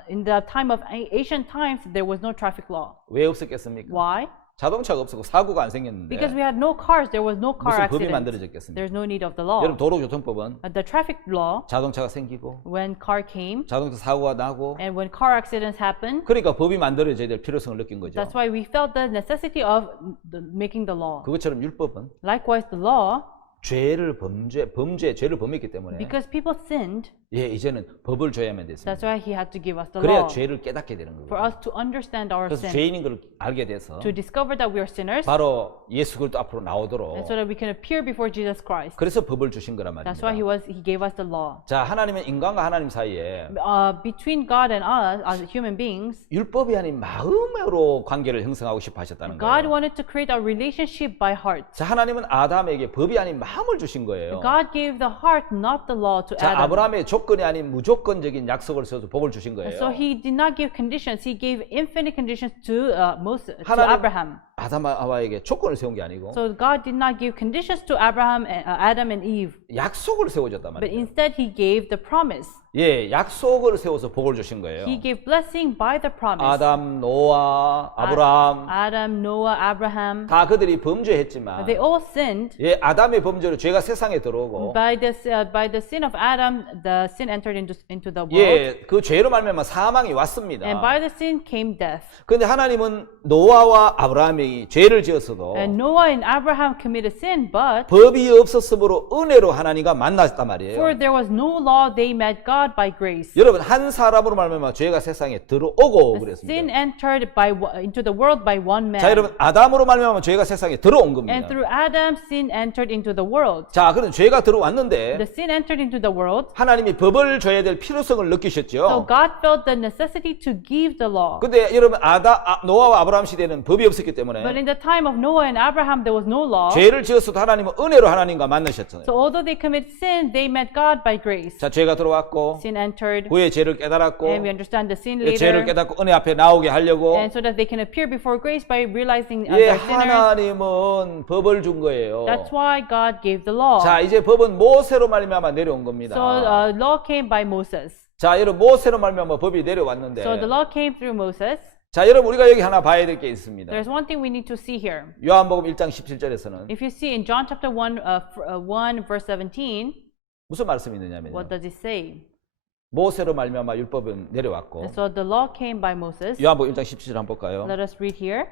in the time of ancient times, there was no traffic law. 왜 없었겠습니까? Why? 자동차가 없었고 사고가 안 생겼는데 Because we had no cars, there was no car 무슨 법이 accident. 만들어졌겠습니까? There's no need of the law. 여러분 도로교통법은 The traffic law, 자동차가 생기고 when car came, 자동차 사고가 나고 and when car accidents happened, 그러니까 법이 만들어져야 될 필요성을 느낀 거죠. that's why we felt the necessity of making the law. 그것처럼 율법은 Likewise, the law, 죄를 죄를 범했기 때문에 because people sinned, 예, 이제는 법을 줘야만 됐습니다. that's why he had to give us the 그래야 law. 죄를 깨닫게 되는 For 거예요. us to understand our 그래서 sin, 죄인인 걸 알게 돼서 to discover that we are sinners, 바로 예수 그리스도 앞으로 나오도록 and so that we can appear before Jesus Christ. 그래서 법을 주신 거란 That's why 말입니다. he gave us the law. 자, 하나님은 인간과 하나님 사이에 Between God and us, as human beings, 율법이 아닌 마음으로 관계를 형성하고 싶어 하셨다는 God 거예요. wanted to create a relationship by heart. 자, 하나님은 아담에게 법이 아닌 마음을 주신 거예요. God gave the heart, not the law, to 자, Adam. 아브라함의 조건이 아닌 무조건적인 약속을 세워서 복을 주신 And 거예요. so he did not give conditions. He gave infinite conditions to Moses, to 하나님- Abraham. 아담과 하와에게 조건을 세운 게 아니고 So God did not give conditions to Abraham, Adam and Eve, 약속을 세워줬단 but 말이에요. instead he gave the promise. 예, 약속을 세워서 복을 주신 거예요. He gave blessing by the promise. 아담, 노아, 아브라함 Adam, Noah, Abraham, 다 그들이 범죄했지만 they all sinned. 예, 아담의 범죄로 죄가 세상에 들어오고 By the sin of Adam, the sin entered into the world, 예, 그 죄로 말미암아 사망이 왔습니다. and by the sin came death. 그런데 하나님은 노아와 아브라함이 죄를 지었어도 And Noah and Abraham committed sin, but 법이 없었으므로 은혜로 하나님과 만났단 말이에요. for there was no law, they met God by grace. 여러분 한 사람으로 말미암아 죄가 세상에 들어오고 Sin 그랬습니다. entered into the world by one man. 자, 여러분 아담으로 말미암아 죄가 세상에 들어온 겁니다. And through Adam, sin entered into the world. 자, 그럼 죄가 들어왔는데 The sin entered into the world. 하나님이 법을 줘야 될 필요성을 So 느끼셨죠. God felt the necessity to give the law. 근데 여러분 노아와 아브라함 시대에는 법이 없었기 때문에 But in the time of Noah and Abraham, there was no law. 죄를 지었어도 하나님은 은혜로 하나님과 만나셨잖아요. So although they commit sin, they met God by grace. 자, 죄가 들어왔고 Sin entered, 후에 죄를 깨달았고 and we understand the sin 죄를 later. 깨닫고 은혜 앞에 나오게 하려고 And so that they can appear before grace by realizing 예, they're sinners. 하나님은 법을 준 거예요. That's why God gave the law. 자, 이제 법은 모세로 말미암아 내려온 겁니다. So law came by Moses. 자, 여러분 모세로 말미암아 법이 내려왔는데 So the law came through Moses. 자, 여러분 우리가 여기 하나 봐야 될 게 있습니다. There's one thing we need to see here. 요한복음 1장 17절에서는 If you see in John chapter 1 verse 17, 무슨 말씀이 있느냐면요. what does it say? 모세로 말미암아 율법은 내려왔고 And so the law came by Moses. 요한복음 1장 17절 한번 볼까요? Let us read here.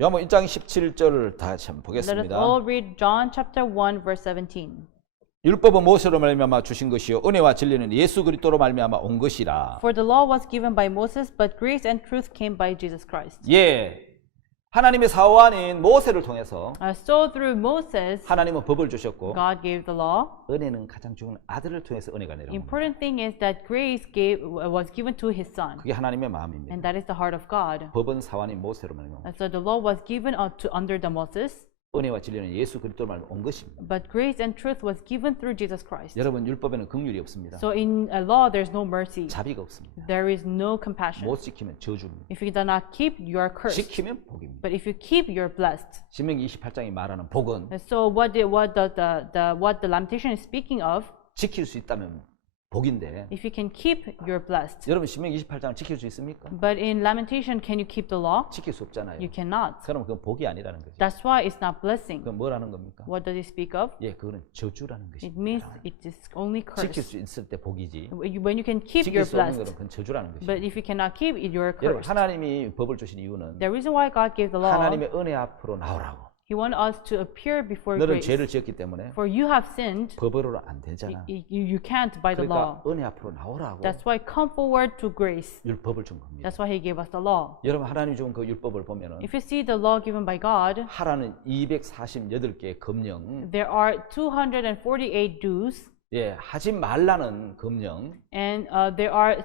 요한복음 1장 17절을 다시 한번 Let us 보겠습니다. all read John chapter 1 verse 17. 율법은 모세로 말미암아 주신 것이요 은혜와 진리는 예수 그리스도로 말미암아 온 것이라. For the law was given by Moses, but grace and truth came by Jesus Christ. 예, 하나님의 사원인 모세를 통해서 So through Moses, 하나님은 법을 주셨고 God gave the law. 은혜는 가장 중요한 아들을 통해서 은혜가 내려옵니다. Important thing is that grace was given to His Son, 그게 하나님의 마음입니다. and that is the heart of God. 법은 사원인 모세로 말미암아 And so the law was given under the Moses, 은혜와 진리는 예수 그리스도로 말미암아 온 것입니다. but grace and truth was given through Jesus Christ. 여러분 율법에는 긍휼이 없습니다. So in a law, there's no mercy. 자비가 없습니다. There is no compassion. 못 지키면 저주입니다. If you do not keep, you are cursed. 지키면 복입니다. But if you keep, you're blessed. 신명기 28장이 말하는 복은 And so what the Lamentation is speaking of, 지킬 수 있다면 복인데 if you can keep, you're blessed. 여러분 신명기 28장을 지킬 수 있습니까? But in Lamentation, can you keep the law? 지킬 수 없잖아요. You cannot. 그럼 그건 복이 아니라는 거죠. That's why it's not blessing. 그건 뭐라는 겁니까? What does it speak of? 예, 그거는 저주라는 It 것입니다. means it is only 지킬 curse. 수 있을 때 복이지. When you can keep, 지킬 you're 수 없는 blessed. 것은 그건 저주라는 것입니다. But if you cannot keep, you're 여러분 cursed. 하나님이 법을 주신 이유는 The reason why God gave the law, 하나님의 은혜 앞으로 나오라고. He wanted us to appear before 너는 grace. 죄를 지었기 때문에 For you have sinned, 법으로는 안 되잖아. you can't by the law. 그러니까 은혜 앞으로 나오라고 That's why come forward to grace. 율법을 준 겁니다. That's why He gave us the law. 여러분 하나님이 준 그 율법을 보면은 If you see the law given by God, 하라는 248개의 검령, there are 248 do's, 예, 하지 말라는 검령, and there are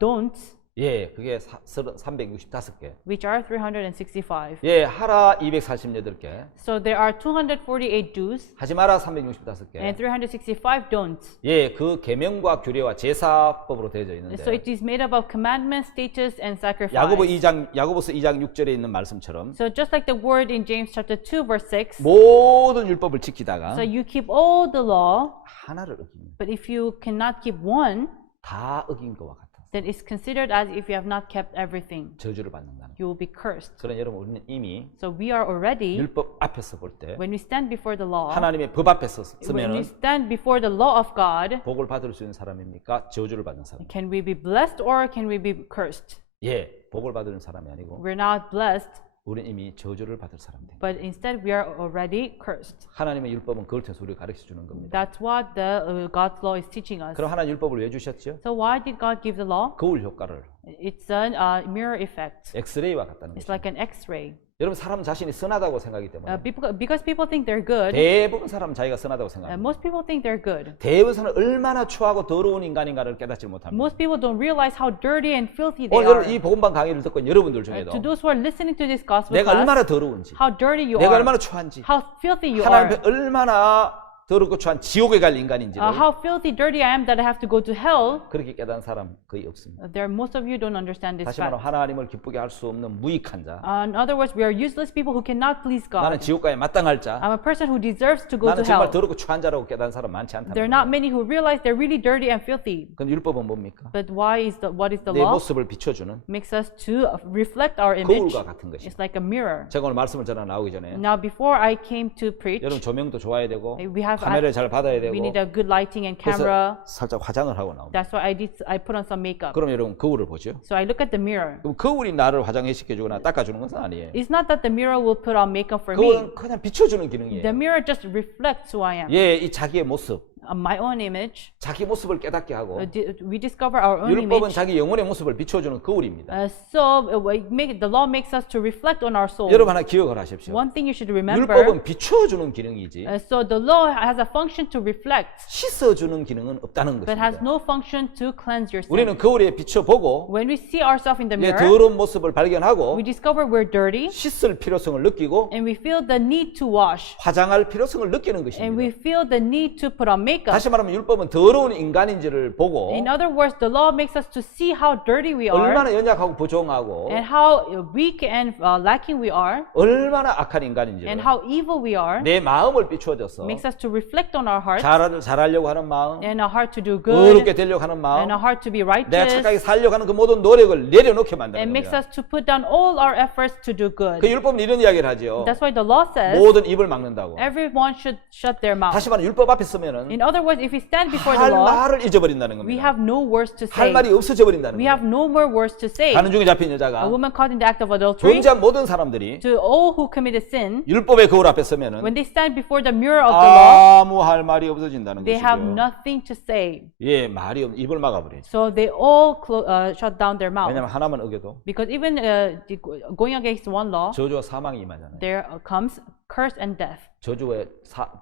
don'ts, 예, 그게 365개. which are 365. 예, 하라 248개, So there are 248 do's 하지 마라 and 365개. 365 don'ts. 예, 그 계명과 규례와 제사법으로 되어져 So 있는데 it is made up of commandments, statutes, and sacrifice. 야고보서 2장 6절에 있는 말씀처럼 So just like the word in James chapter 2 verse 6, 모든 율법을 지키다가 so you keep all the law, 하나를 어기면 but if you cannot keep one, 다 어긴 것과 같아. then it's considered as if you have not kept everything. 저주를 받는다는. You will be cursed. 그러나 여러분 우리는 이미 So we are already, 율법 앞에서 볼 때 when we stand before the law, 하나님의 법 앞에서 when we 서면은 stand before the law of God, 복을 받을 수 있는 사람입니까? 저주를 받는 사람? can we be blessed or can we be cursed? 예, 복을 받는 사람이 아니고 We're not blessed, 우리는 이미 저주를 받을 사람입니다. but instead we are already cursed. 하나님의 율법은 그걸 통해서 우리를 가르쳐 주는 겁니다. That's what the God's law is teaching us. 그럼 하나님 율법을 왜 주셨죠? So why did God give the law? 거울 효과를 It's a mirror effect. 엑스레이와 같다는 It's 것입니다. like an X-ray. 여러분 사람 자신이 선하다고 생각하기 때문에 Because people think they're good, 대부분 사람 자기가 선하다고 생각합니다. most people think they're good. 대부분 사람은 얼마나 추하고 더러운 인간인가를 깨닫지 못합니다. Most people don't realize how dirty and filthy they 오늘 are. 이 복음방 강의를 듣고 있는 여러분들 중에도 To those who are listening to this gospel 내가 class, 얼마나 더러운지, how dirty you 내가 are, 얼마나 추한지, how filthy you 하나님 are, 앞에 얼마나 더럽고 추한 지옥에 갈 인간인지를 how filthy, dirty I am that I have to go to hell. 그렇게 깨닫는 사람 거의 없습니다. Most of you don't understand this 다시 말하면 fact. 하나님을 기쁘게 할 수 없는 무익한 자, In other words, we are useless people who cannot please 나는 God. 지옥가에 마땅할 자, I'm a person who deserves to go to 나는 정말 hell. 더럽고 추한 자라고 깨닫는 사람 많지 않다. There are not many who realize they're really dirty and filthy. 그럼 율법은 뭡니까? But what is the 내 law? 모습을 비춰주는 Makes us to reflect our image. 거울과 같은 것이. It's like a mirror. 제가 오늘 말씀을 전하 나오기 전에 Now, before I came to preach, 여러분 조명도 좋아야 되고 we have 카메라를 잘 받아야 되고 we need a good lighting and 그래서 camera. 살짝 화장을 하고 나옵니다. That's why I put on some makeup. 그럼 여러분 거울을 보죠. So I look at the mirror. 그럼 거울이 나를 화장해 시켜주거나 닦아주는 것은 아니에요. It's not that the mirror will put on makeup for me. 거울은 그냥 비춰주는 기능이에요. The mirror just reflects who I am. 예, 이 자기의 모습, My own image. 자기 모습을 깨닫게 하고 We discover our own 율법은 image. 자기 영혼의 모습을 비춰주는 거울입니다. The law makes us to reflect on our soul. 여러분 하나 기억을 하십시오. One thing you should remember. 율법은 비춰주는 기능이지 So the law has a function to reflect, 씻어주는 기능은 없다는 but has 것입니다. no function to cleanse your sin. 우리는 거울에 비춰보고 When we see ourselves in the 내 mirror, 더러운 모습을 발견하고 we discover we're dirty, 씻을 필요성을 느끼고 and we feel the need to wash, 화장할 필요성을 느끼는 and we 것입니다. feel the need to put on makeup. 다시 말하면 율법은 더러운 인간인지를 보고 In other words, the law makes us to see how dirty we are, 얼마나 연약하고 부정하고 and how weak and lacking we are, 얼마나 악한 and 인간인지를 how evil we are. 내 마음을 비추어줘서 Makes us to reflect on our heart, 잘하려고 하는 마음, and a heart to do good, 어렵게 되려고 하는 and 마음, a heart to be 내가 착하게 righteous, 살려고 하는 그 모든 노력을 내려놓게 만드는 and makes 겁니다. us to put down all our efforts to do good. 그 율법은 이런 이야기를 하죠. That's why the law says 모든 입을 막는다고. everyone should shut their mouth. 다시 말하면 율법 앞에 서면은 In other words, if we stand before the 할 law, 말을 잊어버린다는 we 겁니다. have no words to 할 say. 말이 없어져 버린다는 We 거예요. have no more words to say. 가는 중에 잡힌 A 여자가 woman caught in the act of adultery, 범죄한 모든 사람들이 to all who committed sin, 율법의 거울 앞에 서면은 when they stand before the mirror of the law, 아무 할 말이 없어진다는 they have 것이죠. nothing to say. 예, 말이 없, 입을 막아버리죠. So they all shut down their mouth. 왜냐하면 하나만 어겨도 Because even going against one law, 저주와 사망이 임하잖아요. there comes curse and death. 저주의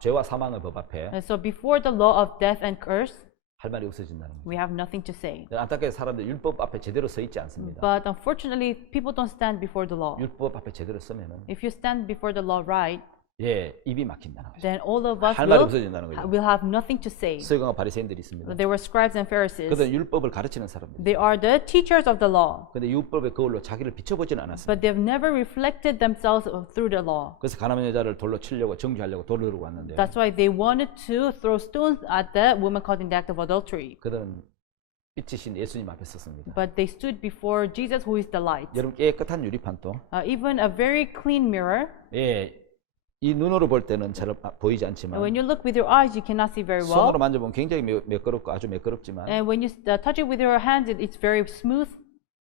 죄와 사망의 법 앞에 And so before the law of death and curse, 할 말이 없어진다는 거죠. we have nothing to say. 안타깝게 사람들 율법 앞에 제대로 서 있지 않습니다. But unfortunately, people don't stand before the law. 율법 앞에 제대로 서면은 If you stand before the law right, 예, 입이 막힌다는 거죠. then all of us 할 말이 없어진다는 거죠. will have nothing to say. 서기관과 바리새인들이 있습니다. There were scribes and Pharisees. 그들은 율법을 가르치는 사람들. They are the teachers of the law, 근데 율법의 거울로 자기를 비춰보지는 않았습니다. but they've never reflected themselves through the law. 그래서 가나안 여자를 돌로 치려고 정죄하려고 돌을 들고 왔는데 That's why they wanted to throw stones at the woman caught in the act of adultery. 그들은 빛이신 예수님 앞에 섰습니다. But they stood before Jesus, who is the light. 여러분 깨끗한 유리판도 Even a very clean mirror, 예, 이 눈으로 볼 때는 잘 보이지 when 않지만 you look with your eyes, you cannot see very well. 손으로 만져보면 굉장히 매끄럽고 아주 매끄럽지만 And when you touch it with your hands, it's very smooth.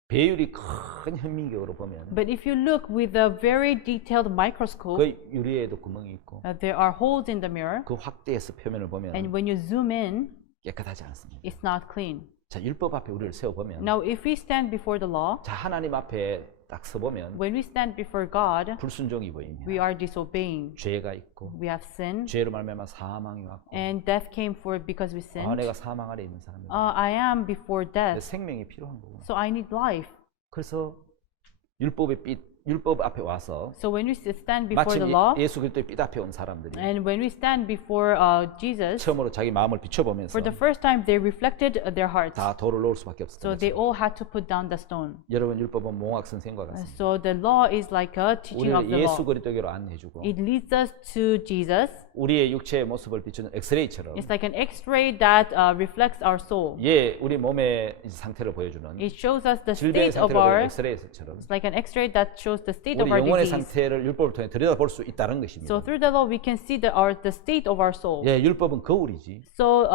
배율이 큰 현미경으로 보면 But if you look with a very detailed microscope, 그 유리에도 구멍이 있고 there are holes in the mirror. 그 확대해서 표면을 보면 And when you zoom in, 깨끗하지 않습니다. it's not clean. 자, 율법 앞에 우리를 세워보면 Now, if we stand before the law, 자, 하나님 앞에 딱 서보면 when we stand before God, 불순종이 보입니다. we are disobeying. 죄가 있고 We have sinned, 죄로 말미암아 사망이 왔고 and death came forth because we sinned. 내가 사망 아래 있는 사람이다. I am before 내 death, 생명이 필요한 거고. so I need life. 그래서 율법 앞에 와서 So when we stand before 마침 the law, 예수 그리스도의 빛 앞에 온 사람들이 and when we stand before Jesus, 처음으로 자기 마음을 비춰보면서 for the first time, they reflected their hearts. 다 돌을 놓을 수밖에 So 없었던 they 거죠. all had to put down the stone. 여러분 율법은 몽학 선생과 같습니다. So the law is like a teaching of 우리를 the 예수 law. 그리스도에게로 안내해주고 It leads us to Jesus. 우리의 육체의 모습을 비추는 엑스레이처럼 It's like an X-ray that reflects our soul. 예, 우리 몸의 상태를 보여주는 It shows us the 질병의 state of 상태를 보여주는 our. 엑스레이처럼 It's like an X-ray that shows the state 우리 of our 영혼의 disease. 상태를 율법을 통해 들여다볼 수 있다는 것입니다. So through the law, we can see the state of our soul. 예, 율법은 거울이지 So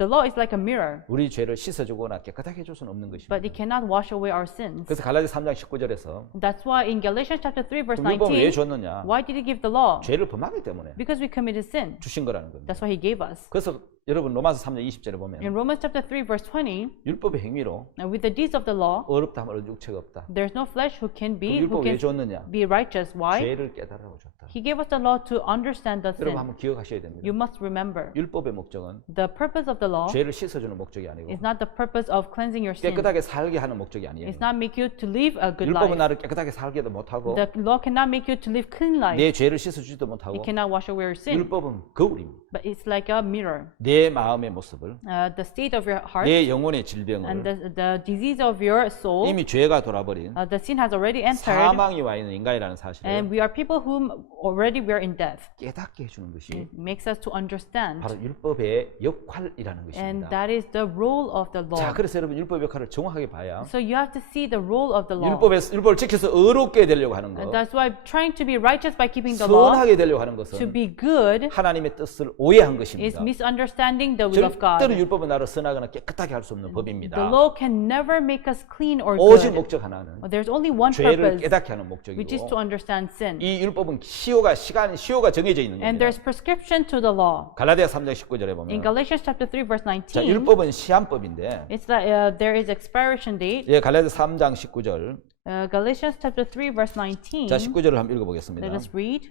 the law is like a mirror, 우리 죄를 씻어주거나 깨끗하게 해줄 수는 없는 것입니다. but it cannot wash away our sins. 그래서 갈라디 3장 19절에서 That's why in Galatians chapter 3 verse 율법을 왜 19, 줬느냐? why did he give the law? 죄를 범하기 때문에 Because we committed sin. 주신 거라는 겁니다. That's why he gave us. 그래서 여러분 로마서 3장 20절에 보면 In Romans chapter 3 verse 20, 율법의 행위로 with the deeds of the law, 어렵다 하면 육체가 없다. there's no flesh who can 그럼 be who 율법 왜 can 줬느냐? be righteous. Why? 죄를 깨달으라고 줬다. He gave us the law to understand the 여러분 sin. 한번 기억하셔야 됩니다. You must remember, 율법의 목적은 the purpose of the law 죄를 씻어주는 목적이 아니고 is not the purpose of cleansing your sin. 깨끗하게 살게 하는 목적이 아니에요. It's not make you to live a good 율법은 life. 나를 깨끗하게 살게도 못하고 The law cannot make you to live clean life. 내 죄를 씻어주지도 못하고 It cannot wash away your sin. 율법은 거울입니다. But it's like a mirror. 내 마음의 모습을 The state of your heart 내 영혼의 and 질병을 the disease of your soul. 이미 죄가 돌아버린 The sin has already entered, 사망이 와 있는 인간이라는 사실을 and we are people whom already we are in death. 깨닫게 해주는 것이 It makes us to understand, 바로 율법의 역할이라는 and 것입니다. that is the role of the 자, law. 그래서 여러분 율법 역할을 정확하게 봐야 So you have to see the role of the law. 율법을 지켜서 의롭게 되려고 하는 것, And that's why trying to be righteous by keeping the law, 선하게 되려고 하는 to 것은 be good, 하나님의 뜻을 오해한 is 것입니다. misunderstanding the will of 절대로 God. 율법은 나를 선하거나 깨끗하게 할 수 없는 The 법입니다. law can never make us clean or 오직 good. 목적 하나는 There's only one 죄를 purpose, 깨닫게 하는 which is to 목적이고 understand sin. 이 율법은 시효가 정해져 있는 And 겁니다. there's prescription to the law. 갈라디아 3장 19절에 In 보면 Galatians chapter 3 verse 자, 19, 율법은 시한법인데 it's that there is expiration date. 예, 갈라디아 3장 19절 Galatians chapter 3 verse 19. 자, 19절을 한번 Let 읽어보겠습니다. us read.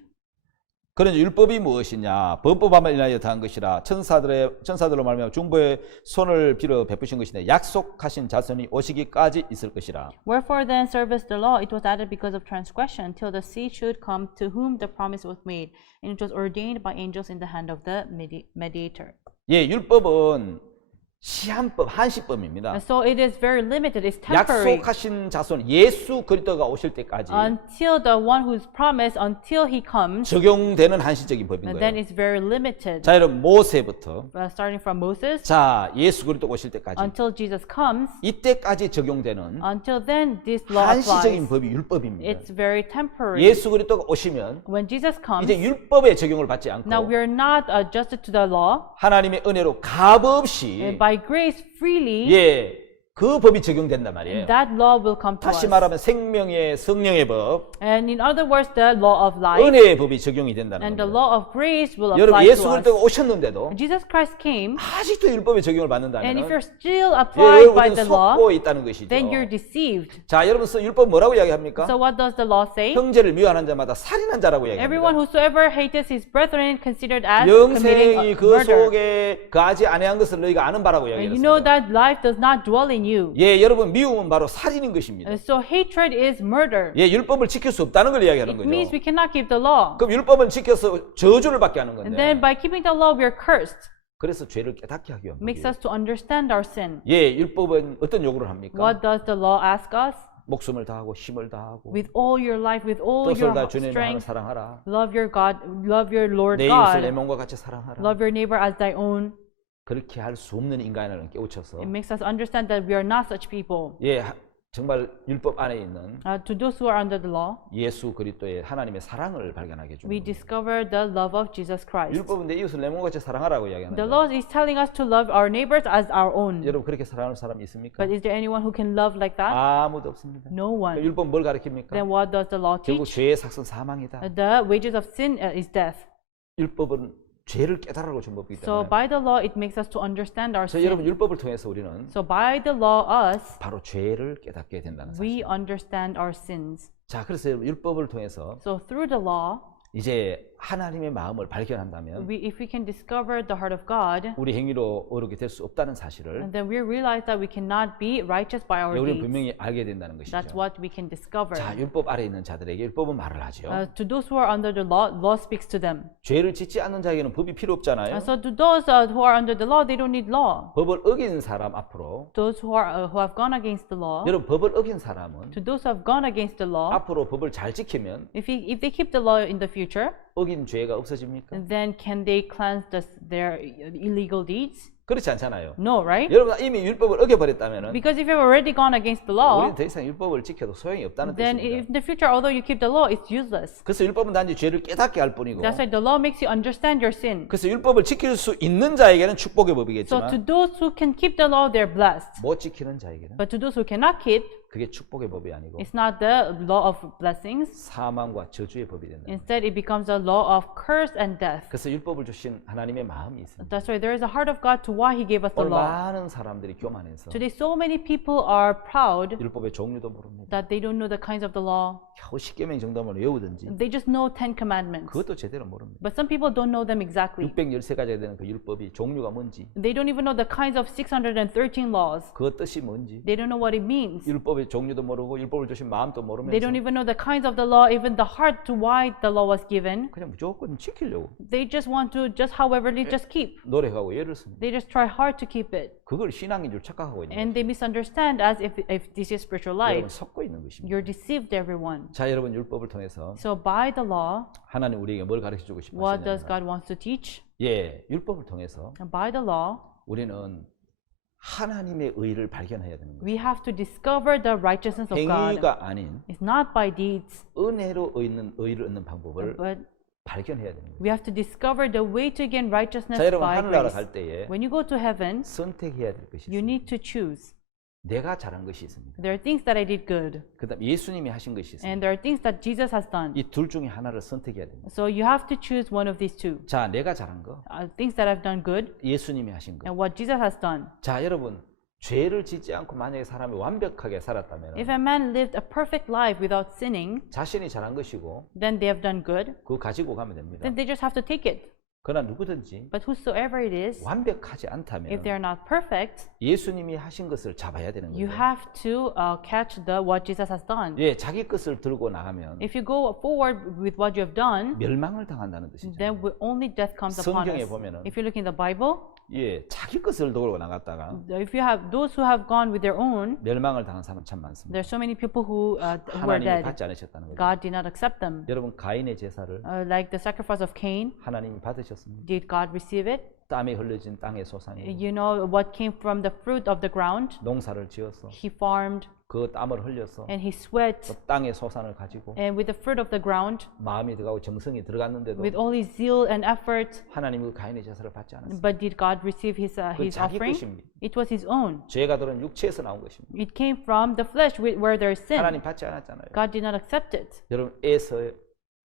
그러니 율법이 무엇이냐? 법법함을 인하여 더한 것이라 천사들로 말미암아 중보의 손을 빌어 베푸신 것이니 약속하신 자손이 오시기까지 있을 것이라. Wherefore then service the law, it was added because of transgression, till the seed should come to whom the promise was made, and it was ordained by angels in the hand of the mediator. 예, 율법은 시한법, 한시법입니다. And so it is very limited. It's temporary 약속하신 자손 예수 그리스도가 오실 때까지 until the one who's promised, until he comes. 적용되는 한시적인 법인 And then 거예요. it's very limited. 자, 여러분 모세부터 Starting from Moses 자 예수 그리스도 오실 때까지 until Jesus comes. 이때까지 적용되는 Until then, this law 한시적인 applies. 법이 율법입니다. It's very temporary. 예수 그리스도가 오시면 When Jesus comes, 이제 율법의 적용을 받지 않고 now we are not adjusted to the law. 하나님의 은혜로 값없이 And by grace, freely, 예, 그 법이 적용된단 말이에요. that law will come to 다시 us. 말하면 생명의 성령의 법, And in other words, the law of life 은혜의 법이 적용이 된다는 and the 겁니다. law of grace will 여러분 apply 예수 to us. 그리스도가 오셨는데도 Jesus Christ came, 아직도 율법의 적용을 and 받는다면 if you're still applied by 여러분은 the law, 속고 있다는 것이죠. then you're deceived. 자, 여러분 율법 뭐라고 이야기합니까? So what does the law say? 형제를 미워하는 자마다 살인한 자라고 Everyone 이야기합니다. whosoever hates his brethren considered as committing 영생이 그 murder. 속에 거하지 아니한 것을 너희가 아는 바라고 And you know 이야기했습니다. that life does not dwell in you. 예, 여러분 미움은 바로 살인인 것입니다. And so hatred is murder. 예, 율법을 지킬 수 없다는 걸 이야기하는 It means 거죠. we cannot keep the law. 그럼 율법은 지켜서 저주를 받게 하는 And then 건데. by keeping the law, we are cursed. 그래서 죄를 깨닫게 하기 위한 Makes 법이에요. us to understand our sin. 예, 율법은 어떤 요구를 합니까? What does the law ask us? 목숨을 다하고 힘을 다하고 With all your life, with all 뜻을 your 다 주님의 하나님을 strength, 사랑하라. love your God, love your Lord 내 이웃을 내 God, 몸과 같이 사랑하라. love your neighbor as thy own. 그렇게 할 수 없는 인간을 깨우쳐서 It makes us understand that we are not such people. 예, 정말 율법 안에 있는 To those who are under the law, 예수 그리스도의 하나님의 사랑을 발견하게 해주는 we 겁니다. discover the love of Jesus Christ. 율법은 내 이웃을 내 몸과 같이 사랑하라고 The 이야기하는데 law is telling us to love our neighbors as our own. 여러분 그렇게 사랑하는 사람이 있습니까? But is there anyone who can love like that? 아무도 없습니다. No one. 율법 뭘 가르칩니까? Then what does the law 결국 teach? 죄의 삭선 사망이다. The wages of sin is death. 율법은 죄를 깨달으라고 준 법이기 So 때문에 by the law, it makes us to understand our 그래서 여러분 sin. 율법을 통해서 우리는 So by the law, us, 바로 죄를 깨닫게 된다는 we 사실. understand our sins. 자, 그래서 여러분 율법을 통해서 So through the law, 이제 하나님의 마음을 발견한다면 if we can discover the heart of God, 우리 행위로 어렵게 될 수 없다는 사실을 and then we realize that we cannot be righteous by our 우리는 deeds. 분명히 알게 된다는 That's 것이죠. what we can discover. 자, 율법 아래 있는 자들에게 율법은 말을 하죠. To those who are under the law, law speaks to them. 죄를 짓지 않는 자에게는 법이 필요 없잖아요. And so to those who are under the law, they don't need law. 법을 어긴 사람 앞으로 Those who have gone against the law, 여러분 법을 어긴 사람은 to those who have gone against the law, 앞으로 법을 잘 지키면 if they keep the law in the future, 어긴 죄가 없어집니까? then can they cleanse their illegal deeds? 그렇지 않잖아요. No, right? 여러분 이미 율법을 어겨버렸다면 Because if you've already gone against the law, 우리는 더 이상 율법을 지켜도 소용이 없다는 then 뜻입니다. in the future, although you keep the law, it's useless. 그래서 율법은 단지 죄를 깨닫게 할 뿐이고 That's why the law makes you understand your sin. 그래서 율법을 지킬 수 있는 자에게는 축복의 So to 법이겠지만 those who can keep the law, they're blessed. 못 지키는 자에게는 But to those who cannot keep, 그게 축복의 법이 아니고 it's not the law of blessings. 사망과 저주의 법이 된다. Instead, it becomes a law of curse and death. 그래서 율법을 주신 하나님의 마음이 있습니다. That's why there is a heart of God to why He gave us the 오늘 law. 많은 사람들이 교만해서 Today, so many people are proud 율법의 종류도 모릅니다. that they don't know the kinds of the law. 겨우 10계명 정도만 외우든지 They just know 10 commandments. 그것도 제대로 모릅니다. But some people don't know them exactly. 613가지가 되는 그 율법이 종류가 뭔지 They don't even know the kinds of 613 laws. 그 뜻이 뭔지 They don't know what it means. 율법의 종류도 모르고 율법을 주신 마음도 모르면서 They don't even know the kinds of the law, even the heart to why the law was given. 그냥 무조건 지키려고 They just want to, just however, they just keep. 노력하고 애를 씁니다. They just try hard to keep it. 그걸 신앙인 줄 착각하고 있는 And 거죠. they misunderstand as if this is spiritual 여러분 life. 섞고 있는 것입니다. You're deceived, everyone. 자, 여러분 율법을 통해서 So by the law, 하나님 우리에게 뭘 가르쳐 주고 싶어 what does 하시냐면 God wants to teach? 예, 율법을 통해서 And by the law, 우리는 하나님의 의를 발견해야 되는 거예요. we have to discover the righteousness of God. 행위가 아닌 It's not by deeds, 은혜로 의를 얻는 방법을 but 발견해야 되는 거예요. we have to discover the way to gain righteousness 자, 여러분 by 하늘나라 grace. 갈 때에 When you go to heaven, 선택해야 될 것이 you 있습니다. need to choose. 내가 잘한 것이 있습니다. There are things that I did good, 그다음 예수님이 하신 것이 있습니다. and there are things that Jesus has done. 이 둘 중에 하나를 선택해야 됩니다. So you have to choose one of these two. 자, 내가 잘한 거, Things that I've done good, 예수님이 하신 거. and what Jesus has done. 자, 여러분 죄를 짓지 않고 만약에 사람이 완벽하게 살았다면 If a man lived a perfect life without sinning, 자신이 잘한 것이고 then they have done good, 그거 가지고 가면 됩니다. then they just have to take it. 그러나 누구든지 But whosoever it is, 완벽하지 if 않다면 they're not perfect, 예수님이 하신 것을 잡아야 되는 you 거예요. have to catch what Jesus has done. 예, 자기 것을 들고 나가면 If you go forward with what you have done, 멸망을 당한다는 뜻이죠. then only death comes upon 성경에 us. 보면은 If you look in the Bible, 예, 자기 것을 들고 나갔다가 if you have those who have gone with their own, 멸망을 당한 사람 참 많습니다. there's so many people who are 하나님이 dead. 받지 않으셨다는 거죠. God did not accept them. 여러분 가인의 제사를 Like the sacrifice of Cain, 하나님이 받으셨습니다. did God receive it? 땀에 흘려진 땅의 소산이 You know what came from the fruit of the ground? 농사를 지어서 He farmed 그 땀을 흘려서 and he sweat, 그 땅의 소산을 가지고 and with the fruit of the ground, 마음이 들어가고 정성이 들어갔는데도 with all his zeal and effort, 하나님 그 가인의 제사를 받지 않았어요. but did God receive his 자기 offering? 것입니다. It was his own. 죄가 들은 육체에서 나온 것입니다. It came from the flesh where there is sin. 하나님 받지 않았잖아요. God did not accept it. 여러분 에서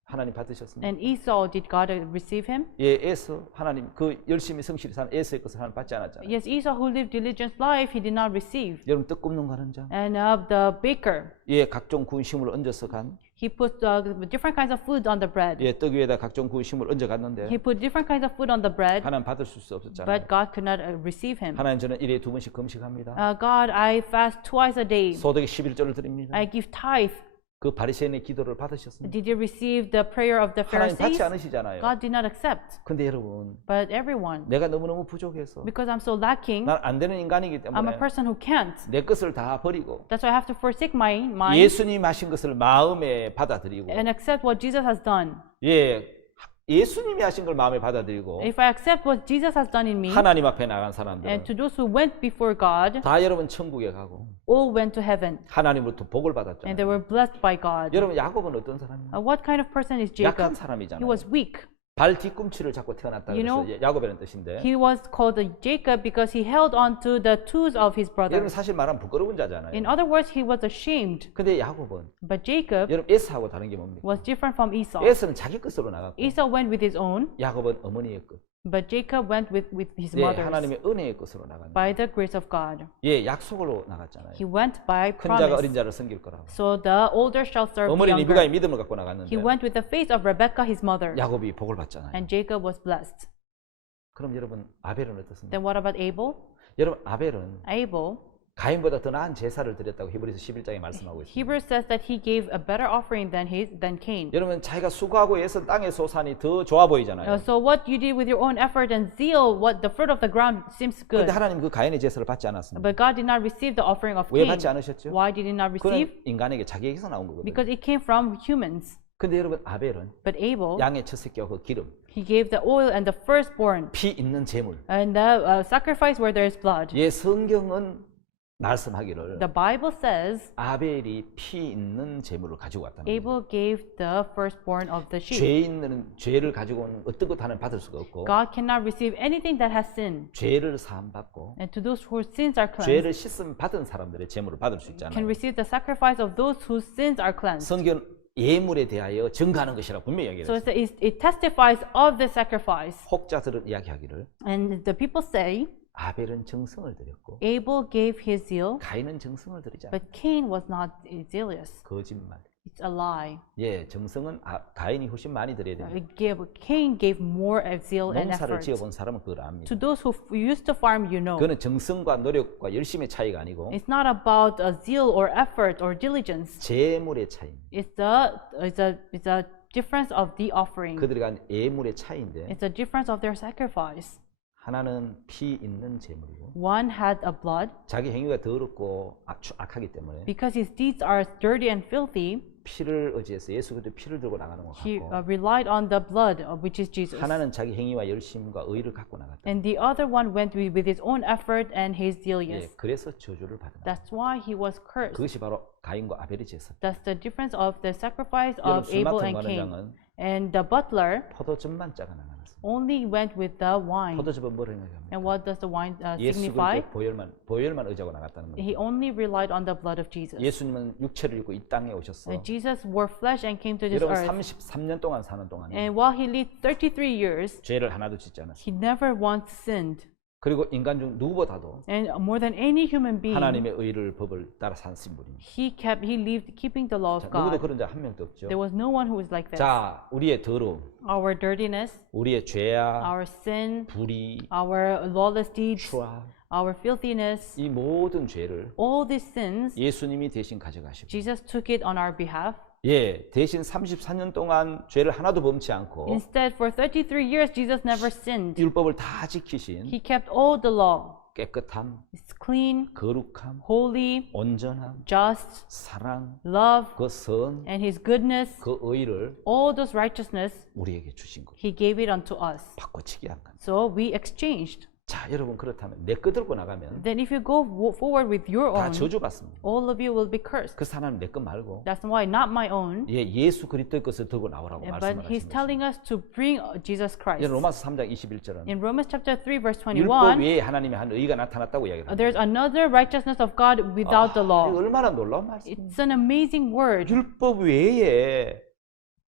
하나님 받으셨습니다. And Esau, did God receive him? 예, 에서 하나님 그 열심히 성실히 사는 에서의 것을 하나님 받지 않았잖아요. Yes, Esau who lived diligent life, he did not receive. 여러분 떡 굽는 가는 자, And the baker, 예, 각종 군심을 얹어서 간, he put different kinds of food on the bread. 예, 떡 위에다 각종 군심을 얹어 갔는데 He put different kinds of food on the bread, 하나님 받을 수 없었잖아요. but God could not receive him. 하나님 저는 일에 두 번씩 금식합니다. God, I fast twice a day. 소득의 11조를 드립니다. I give tithe. 그 바리새인의 기도를 받으셨습니다. Did you receive the prayer of the 하나님 받지 Pharisees? 않으시잖아요. God did not accept. 근데 여러분 But everyone, 내가 너무너무 부족해서 because I'm so lacking, 난 안 되는 인간이기 I'm a 때문에 person who can't. 내 것을 다 버리고 That's why I have to forsake my mind 예수님 하신 것을 마음에 받아들이고 and accept what Jesus has done. 예, 예수님이 하신 걸 마음에 받아들이고 If I accept what Jesus has done in me, 하나님 앞에 나간 사람들은 and to those who went before God, 다 여러분 천국에 가고 all went to heaven, 하나님으로부터 복을 and they 받았잖아요. were blessed by God. 여러분 야곱은 어떤 사람이에요? What kind of person is 약한 Jacob? 사람이잖아요. He was weak. 발 뒤꿈치를 잡고 태어났다 You 그래서 know, 야곱이라는 뜻인데 He was called Jacob because he held on to the toes of his 여러분 brothers. 사실 말하면 부끄러운 자잖아요. In other words, he was ashamed. 근데 야곱은 But Jacob 여러분 에서하고 다른 게 뭡니까? was different from Esau. 에서는 자기 것으로 나갔고 Esau went with his own, 야곱은 어머니의 것, but Jacob went with his 예, mother's. 하나님의 은혜의 것으로 나갔는데 By the grace of God. 예, 약속으로 나갔잖아요. He went by 큰 자가 어린 promise. 자를 섬길 거라고. So the older shall serve the 어머니 리브가의 younger. 믿음을 갖고 나갔는데 He went with the faith of Rebekah, his mother. 야곱이 복을 받잖아요. And Jacob was blessed. 그럼 여러분 아벨은 어떻습니까? Then what about Abel? 여러분 아벨은 Abel, 가인보다 더 나은 제사를 드렸다고 히브리서 11장에 말씀하고 있습니다. Hebrews says that he gave a better offering than Cain. 여러분 자기가 수고하고 애써 땅의 소산이 더 좋아 보이잖아요. So what you did with your own effort and zeal, what the fruit of the ground seems good. 그런데 하나님 그 가인의 제사를 받지 않았습니다. But God did not receive the offering of 왜 Cain. 받지 않으셨죠? Why did he not 그는 receive? 인간에게 자기에게서 나온 거거든요. Because it came from humans. 근데 여러분 아벨은 But Abel, 양의 첫 새끼와 그 기름, he gave the oil and the firstborn 피 있는 제물. and the sacrifice where there is blood. 예, 성경은 말씀하기를 The Bible says 아벨이 피 있는 제물을 가지고 왔다는 거예요. Abel gave the firstborn of the sheep. 죄 있는 죄를 가지고 온 어떤 것 하나는 받을 수가 없고 God cannot receive anything that has sin. 죄를 사함 받고 And to those whose sins are cleansed, 죄를 씻음 받은 사람들의 제물을 받을 수 can 있잖아요. receive the sacrifice of those whose sins are cleansed. 성경 예물에 대하여 증거하는 것이라 분명히 So 얘기했어요. it testifies of the sacrifice. 혹자들은 이야기하기를 And the people say 아벨은 정성을 들였고 Abel gave his zeal, 가인은 정성을 들이지 않았다. but Cain was not zealous. 거짓말. It's a lie. 예, 정성은 가인이 훨씬 많이 들여야 돼요. Cain gave more zeal and 농사를 effort. 지어본 사람은 그걸 압니다. To those who used to farm, you know. 그거는 정성과 노력과 열심의 차이가 아니고 It's not about zeal or effort or diligence. 제물의 차이입니다. It's a difference of the offering. 그들이 간 예물의 차이인데 It's a difference of their sacrifice. 하나는 피 있는 제물이고 One had a blood 자기 행위가 더럽고 악하기 때문에 because his deeds are dirty and filthy. 피를 의지해서 예수 그리스도의 피를 들고 나가는 것 He 같고 relied on the blood, which is Jesus. 하나는 자기 행위와 열심과 의를 갖고 나갔다. And the other one went with his own effort and his zeal. 예, Yes. 그래서 저주를 받는다. That's why he was cursed. 그것이 바로 가인과 아벨의 제사. That's the difference of the sacrifice 여러분 of 술 Abel 맡은 and Cain. 관원장은 And the butler 포도즙만 짜가 나갔습니다. only went with the wine. 포도즙은 뭐를 의미합니까? And what does the wine 예수 signify? 그리스도 보혈만 의지하고 나갔다는 He 겁니다. only relied on the blood of Jesus. 예수님은 육체를 입고 이 땅에 오셨어. Jesus wore flesh and came to this 여러분 earth. 33년 동안 사는 동안에 And while he lived 33 years, 죄를 하나도 짓지 않았어요. he never once sinned. 그리고 인간 중 누구보다도 And more than any human being, 하나님의 의를 법을 따라 사신 분입니다. he lived keeping the law 자, of 누구도 God. 그런 자 한 명도 없죠. There was no one who was like this. 자, 우리의 더러움, Our dirtiness, 우리의 죄악, our sin, 불의, our lawless deeds, 추악, our filthiness, 이 모든 죄를 all these sins, 예수님이 대신 가져가시고, Jesus took it on our behalf. 예, 대신 34년 동안 죄를 하나도 범치 않고 Instead, for 33 years, Jesus never sinned. 율법을 다 지키신 He kept all the law. 깨끗함, It's clean, 거룩함, holy, 온전함, just, 사랑, love, 그 선, and His goodness, 그 의를 all those righteousness, 우리에게 주신 것. He gave it unto us. 바꿔치기 한 건. So we exchanged. 자, 여러분 그렇다면 내 거 들고 나가면 Then if you go forward with your 다 own, 저주받습니다. all of you will be cursed. 그 사람은 내 거 말고 That's why not my own, 예, 예수 그리스도의 것을 들고 나오라고 but 말씀하시는 He's 거죠. telling us to bring Jesus Christ. 로마서 3장 21절은 In Romans chapter 3 verse 율법 21, 외에 하나님의 한 의가 나타났다고 이야기를 합니다. there's another righteousness of God without the 이거 law. 얼마나 놀라운 말씀. It's an amazing word. 율법 외에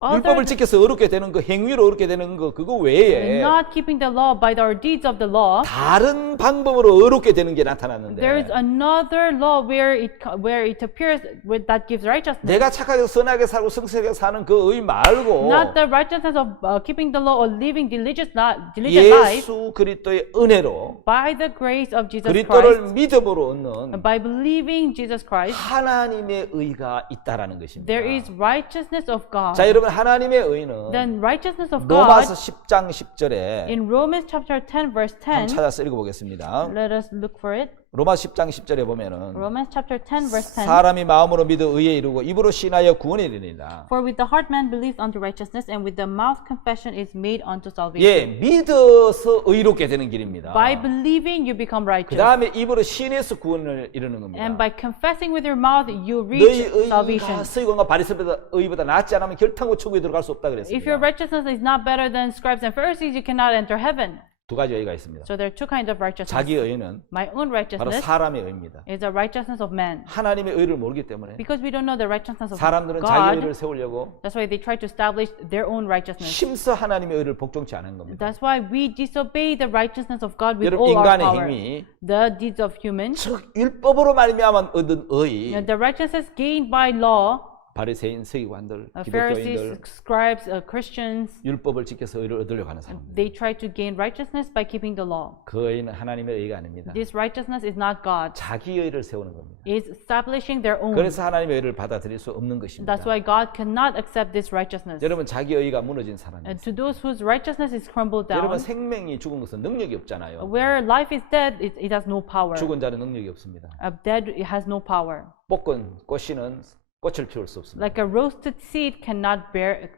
Other 율법을 지켜서 어렵게 되는 거, 행위로 어렵게 되는 거, 그거 외에 not keeping the law by our deeds of the law, 다른 방법으로 어렵게 되는 게 나타났는데 there is another law where it appears that gives righteousness. 내가 착하게 선하게 살고 성실하게 사는 그 의 말고 Not the righteousness of keeping the law or living diligent life, 예수 그리스도의 은혜로 by the grace of Jesus 그리스도를 Christ, 믿음으로 얻는 by believing Jesus Christ, 하나님의 의가 있다라는 것입니다. there is righteousness of God. 자, 여러분 하나님의 의는 Then righteousness of 로마서 God 10장 10절에 in Romans chapter 10 verse 한번 10, 찾아서 읽어보겠습니다. let us look for it. 로마서 10장 10절에 보면은 Romans chapter 10 verse 10. 사람이 마음으로 믿어 의에 이르고 입으로 신하여 구원에 이르니라. For with the heart man believes unto righteousness, and with the mouth confession is made unto salvation. 예, 믿어서 의롭게 되는 길입니다. By believing you become 그 righteous, 다음에 입으로 신해서 구원을 이루는 겁니다. and by confessing with your mouth you 너희 reach 의가 salvation. 서기관과 바리새인보다 의보다 낫지 않으면 결탄고 천국에 들어갈 수 없다 If your 그랬습니다. righteousness is not better than scribes and Pharisees, you cannot enter heaven. 두 가지 의가 있습니다. So there are two kinds of righteousness. 자기 의는 My own 바로 righteousness 사람의 의입니다. is the righteousness of man. 하나님의 의를 모르기 때문에 Because we don't know the righteousness of 사람들은 자기 의를 God, 세우려고 that's why they try to establish their own righteousness. 힘써 하나님의 의를 복종치 않은 겁니다. That's why we disobey the righteousness of God with 여러분 all our 인간의 power. 힘이 The deeds of humans, 즉 율법으로 말미암아 얻은 의, the righteousness gained by law, 바리새인, 서기관들, Pharisees, 기독교인들 scribes, Christians, 율법을 지켜서 의를 얻으려고 하는 사람들. they try to gain righteousness by keeping the law. 그 의는 하나님의 의가 아닙니다. This righteousness is not God. 자기 의를 세우는 겁니다. It's establishing their own. 그래서 하나님의 의를 받아들일 수 없는 것입니다. That's why God cannot accept this righteousness. 여러분 자기 의가 무너진 사람이 And 있어요. to those whose righteousness is crumbled 여러분 down, 생명이 죽은 것은 능력이 없잖아요. where life is dead, it has no power. 죽은 자는 능력이 없습니다. Dead, it has no power. 볶은 꽃씨는 꽃을 피울 수 없습니다. Like a roasted seed cannot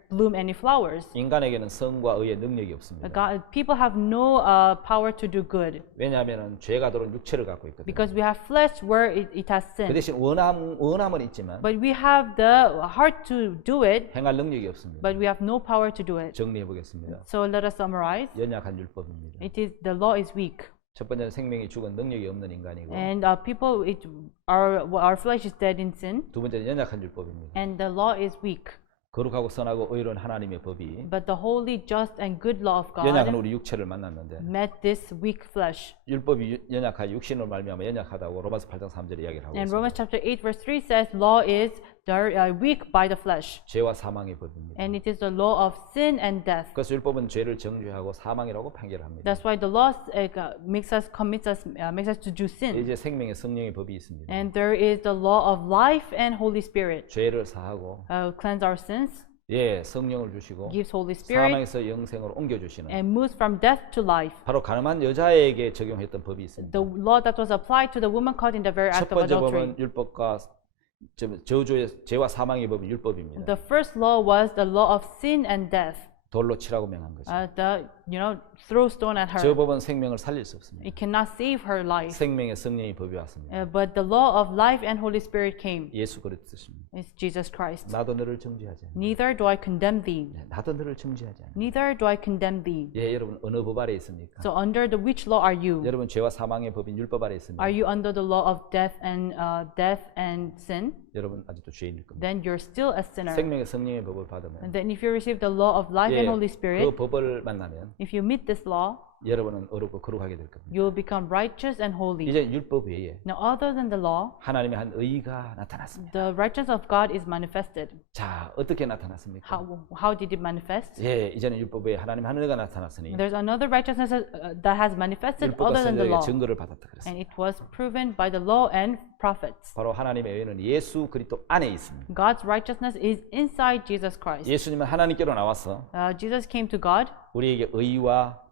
bloom any flowers. 인간에게는 성과 의의 능력이 없습니다. People have no power to do good 왜냐하면 죄가 들어온 육체를 갖고 있거든요. because we have flesh where it has 그 sin. 대신 원함은 있지만 But we have the heart to do it, 행할 능력이 없습니다. but we have no power to do it. 정리해 보겠습니다. So let us summarize. 연약한 율법입니다. The law is weak. 첫 번째는 생명이 죽은 능력이 없는 인간이고 And people, our flesh is dead in sin. 두 번째는 연약한 율법입니다. And the law is weak. 거룩하고 선하고 의로운 하나님의 법이 But the holy, just, and good law of 연약한 God 우리 육체를 만났는데 met this weak flesh. 율법이 연약한 육신으로 말미암아 연약하다고 로마서 8장 3절에 이야기를 하고 And 있습니다. Romans chapter 8 verse 3 says law is weak by the flesh. 죄와 사망의 법입니다. And it is the law of sin and death. 그래서 율법은 죄를 정죄하고 사망이라고 판결합니다. That's why the law makes us to do sin. 이제 생명의 성령의 법이 있습니다. And there is the law of life and Holy Spirit. 죄를 사하고 Cleanse our sins, 예, 성령을 주시고 gives Holy Spirit, 사망에서 영생으로 옮겨 주시는 and moves from death to life. 바로 가늠한 여자에게 적용했던 법이 있습니다. The law that was applied to the woman caught in the very 첫 act of 번째 adultery. 법은 율법과 저주의 죄와 사망의 법이 율법입니다. The first law was the law of sin and death. 돌로 치라고 명한 거죠. Throw stone at 저 her. 법은 생명을 살릴 수 없습니다. It cannot save her life. 생명의 성령의 법이 왔습니다. But the law of life and Holy Spirit came. 예수 그리스도십니다. It's Jesus Christ. 나도 너를 정죄하지 않아. Neither do I condemn thee. 나도 너를 정죄하지 않아. Neither do I condemn thee. 예, 여러분 어느 법 아래 있습니까? So under which law are you? 여러분 죄와 사망의 법인 율법 아래 있습니다. Are you under the law of death and sin? 여러분 아직도 죄인일 겁니다. Then you're still a sinner. 생명의 성령의 법을 받으면 And then if you receive the law of life and Holy 그 Spirit, 법을 만나면 if you meet this law, 여러분은 어렵고 거룩하게 될 겁니다. You will become righteous and holy. 이제 율법 외에 Now, other than the law, 하나님의 한 의가 나타났습니다. the righteousness of God is manifested. 자, 어떻게 나타났습니까? How did it manifest? 예, 이제는 율법 외에 하나님 한 의가 나타났으니 There's another righteousness that has manifested 율법과 other than the 선지자에게 law. 증거를 받았다 그랬어요. And it was proven by the law and prophets. 바로 하나님의 의는 예수 그리스도 안에 있습니다. God's righteousness is inside Jesus Christ. 예수님은 하나님께로 나와서 Jesus came to God, 우리에게 의와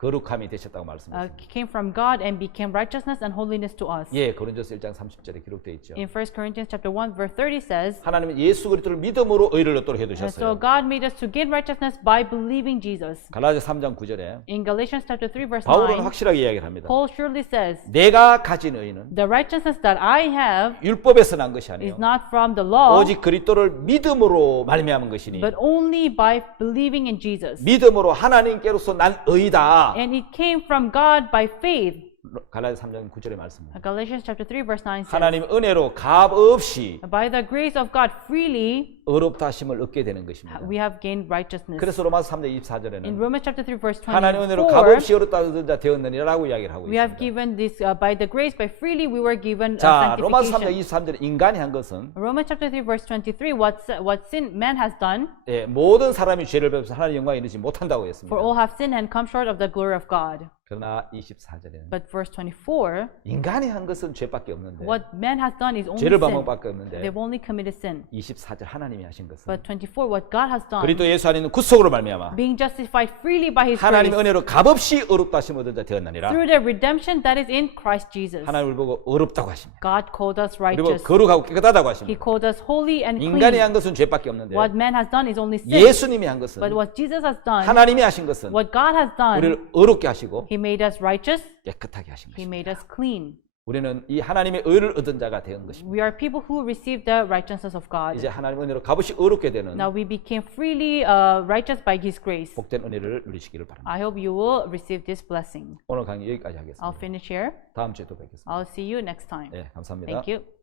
거룩함이 되셨다고 말씀하셨습니다. came from God and became righteousness and holiness to us. 예, 고린도서 1장 30절에 기록되어 있죠. In 1 Corinthians chapter 1 verse 30 says, 하나님은 예수 그리스도를 믿음으로 의를 얻도록 so 해두셨어요. God made us to gain righteousness by believing Jesus. 갈라디아 3장 9절에 In Galatians chapter 3 verse 바울은 9, 확실하게 이야기를 합니다. Paul surely says, 내가 가진 의는 the righteousness that I have 율법에서 난 것이 is 아니요 not from the law, 오직 그리스도를 믿음으로 말미암은 것이니 but only by believing in Jesus. 믿음으로 하나님께로서 난 의다. And it came from God by faith. 갈라디아 3장 9절의 말씀입니다. Galatians chapter 3 verse 9 says, 하나님 은혜로 값 없이 by the grace of God freely 의롭다 하심을 얻게 되는 것입니다. we have gained righteousness. 그래서 로마서 3장 In 24절에는 Romans chapter 3 verse 하나님 은혜로 값 24, 없이 의롭다 얻은 자 되었느니라고 이야기를 하고 we have 있습니다. given this by the grace by freely we were given 자, 로마서 3장 sanctification. 23절에 인간이 한 것은 Romans chapter 3 verse 23, what sin man has done, 예, 모든 사람이 죄를 배워서 하나님 영광에 이르지 못한다고 했습니다. for all have sinned and come short of the glory of God. 그러나 24절에는 But verse 24, 인간이 한 것은 죄밖에 없는데 what man has done is only 죄를 sin. 방법밖에 없는데 They've only committed sin. 24절 하나님이 하신 것은 But 24, what God has done, 그리스도 예수 안에 있는 구속으로 말미암아 being justified freely by His 하나님의 grace, 은혜로 값없이 의롭다 하심 얻은 자 되었나니라. through the redemption that is in Christ Jesus. 하나님을 보고 의롭다고 하십니다. God called us 그리고 righteous. 거룩하고 깨끗하다고 He 하십니다. called us holy and 인간이 clean. 한 것은 죄밖에 없는데 What man has done is only sin. 예수님이 한 것은 But what Jesus has done, 하나님이 하신 것은 what God has done, 우리를 의롭게 하시고 He made us righteous. 깨끗하게 하신 He 것입니다. made us clean. 우리는 이 하나님의 의를 얻은 자가 된 것입니다. We are people who receive the righteousness of God. 이제 하나님의 은혜로 값없이 의롭게 되는 Now we became freely righteous by His grace. 복된 은혜를 누리시기를 바랍니다. I hope you will receive this blessing. 오늘 강의 여기까지 I'll 하겠습니다. finish here. 다음 주에 또 뵙겠습니다. I'll see you next time. 네, 감사합니다. Thank you.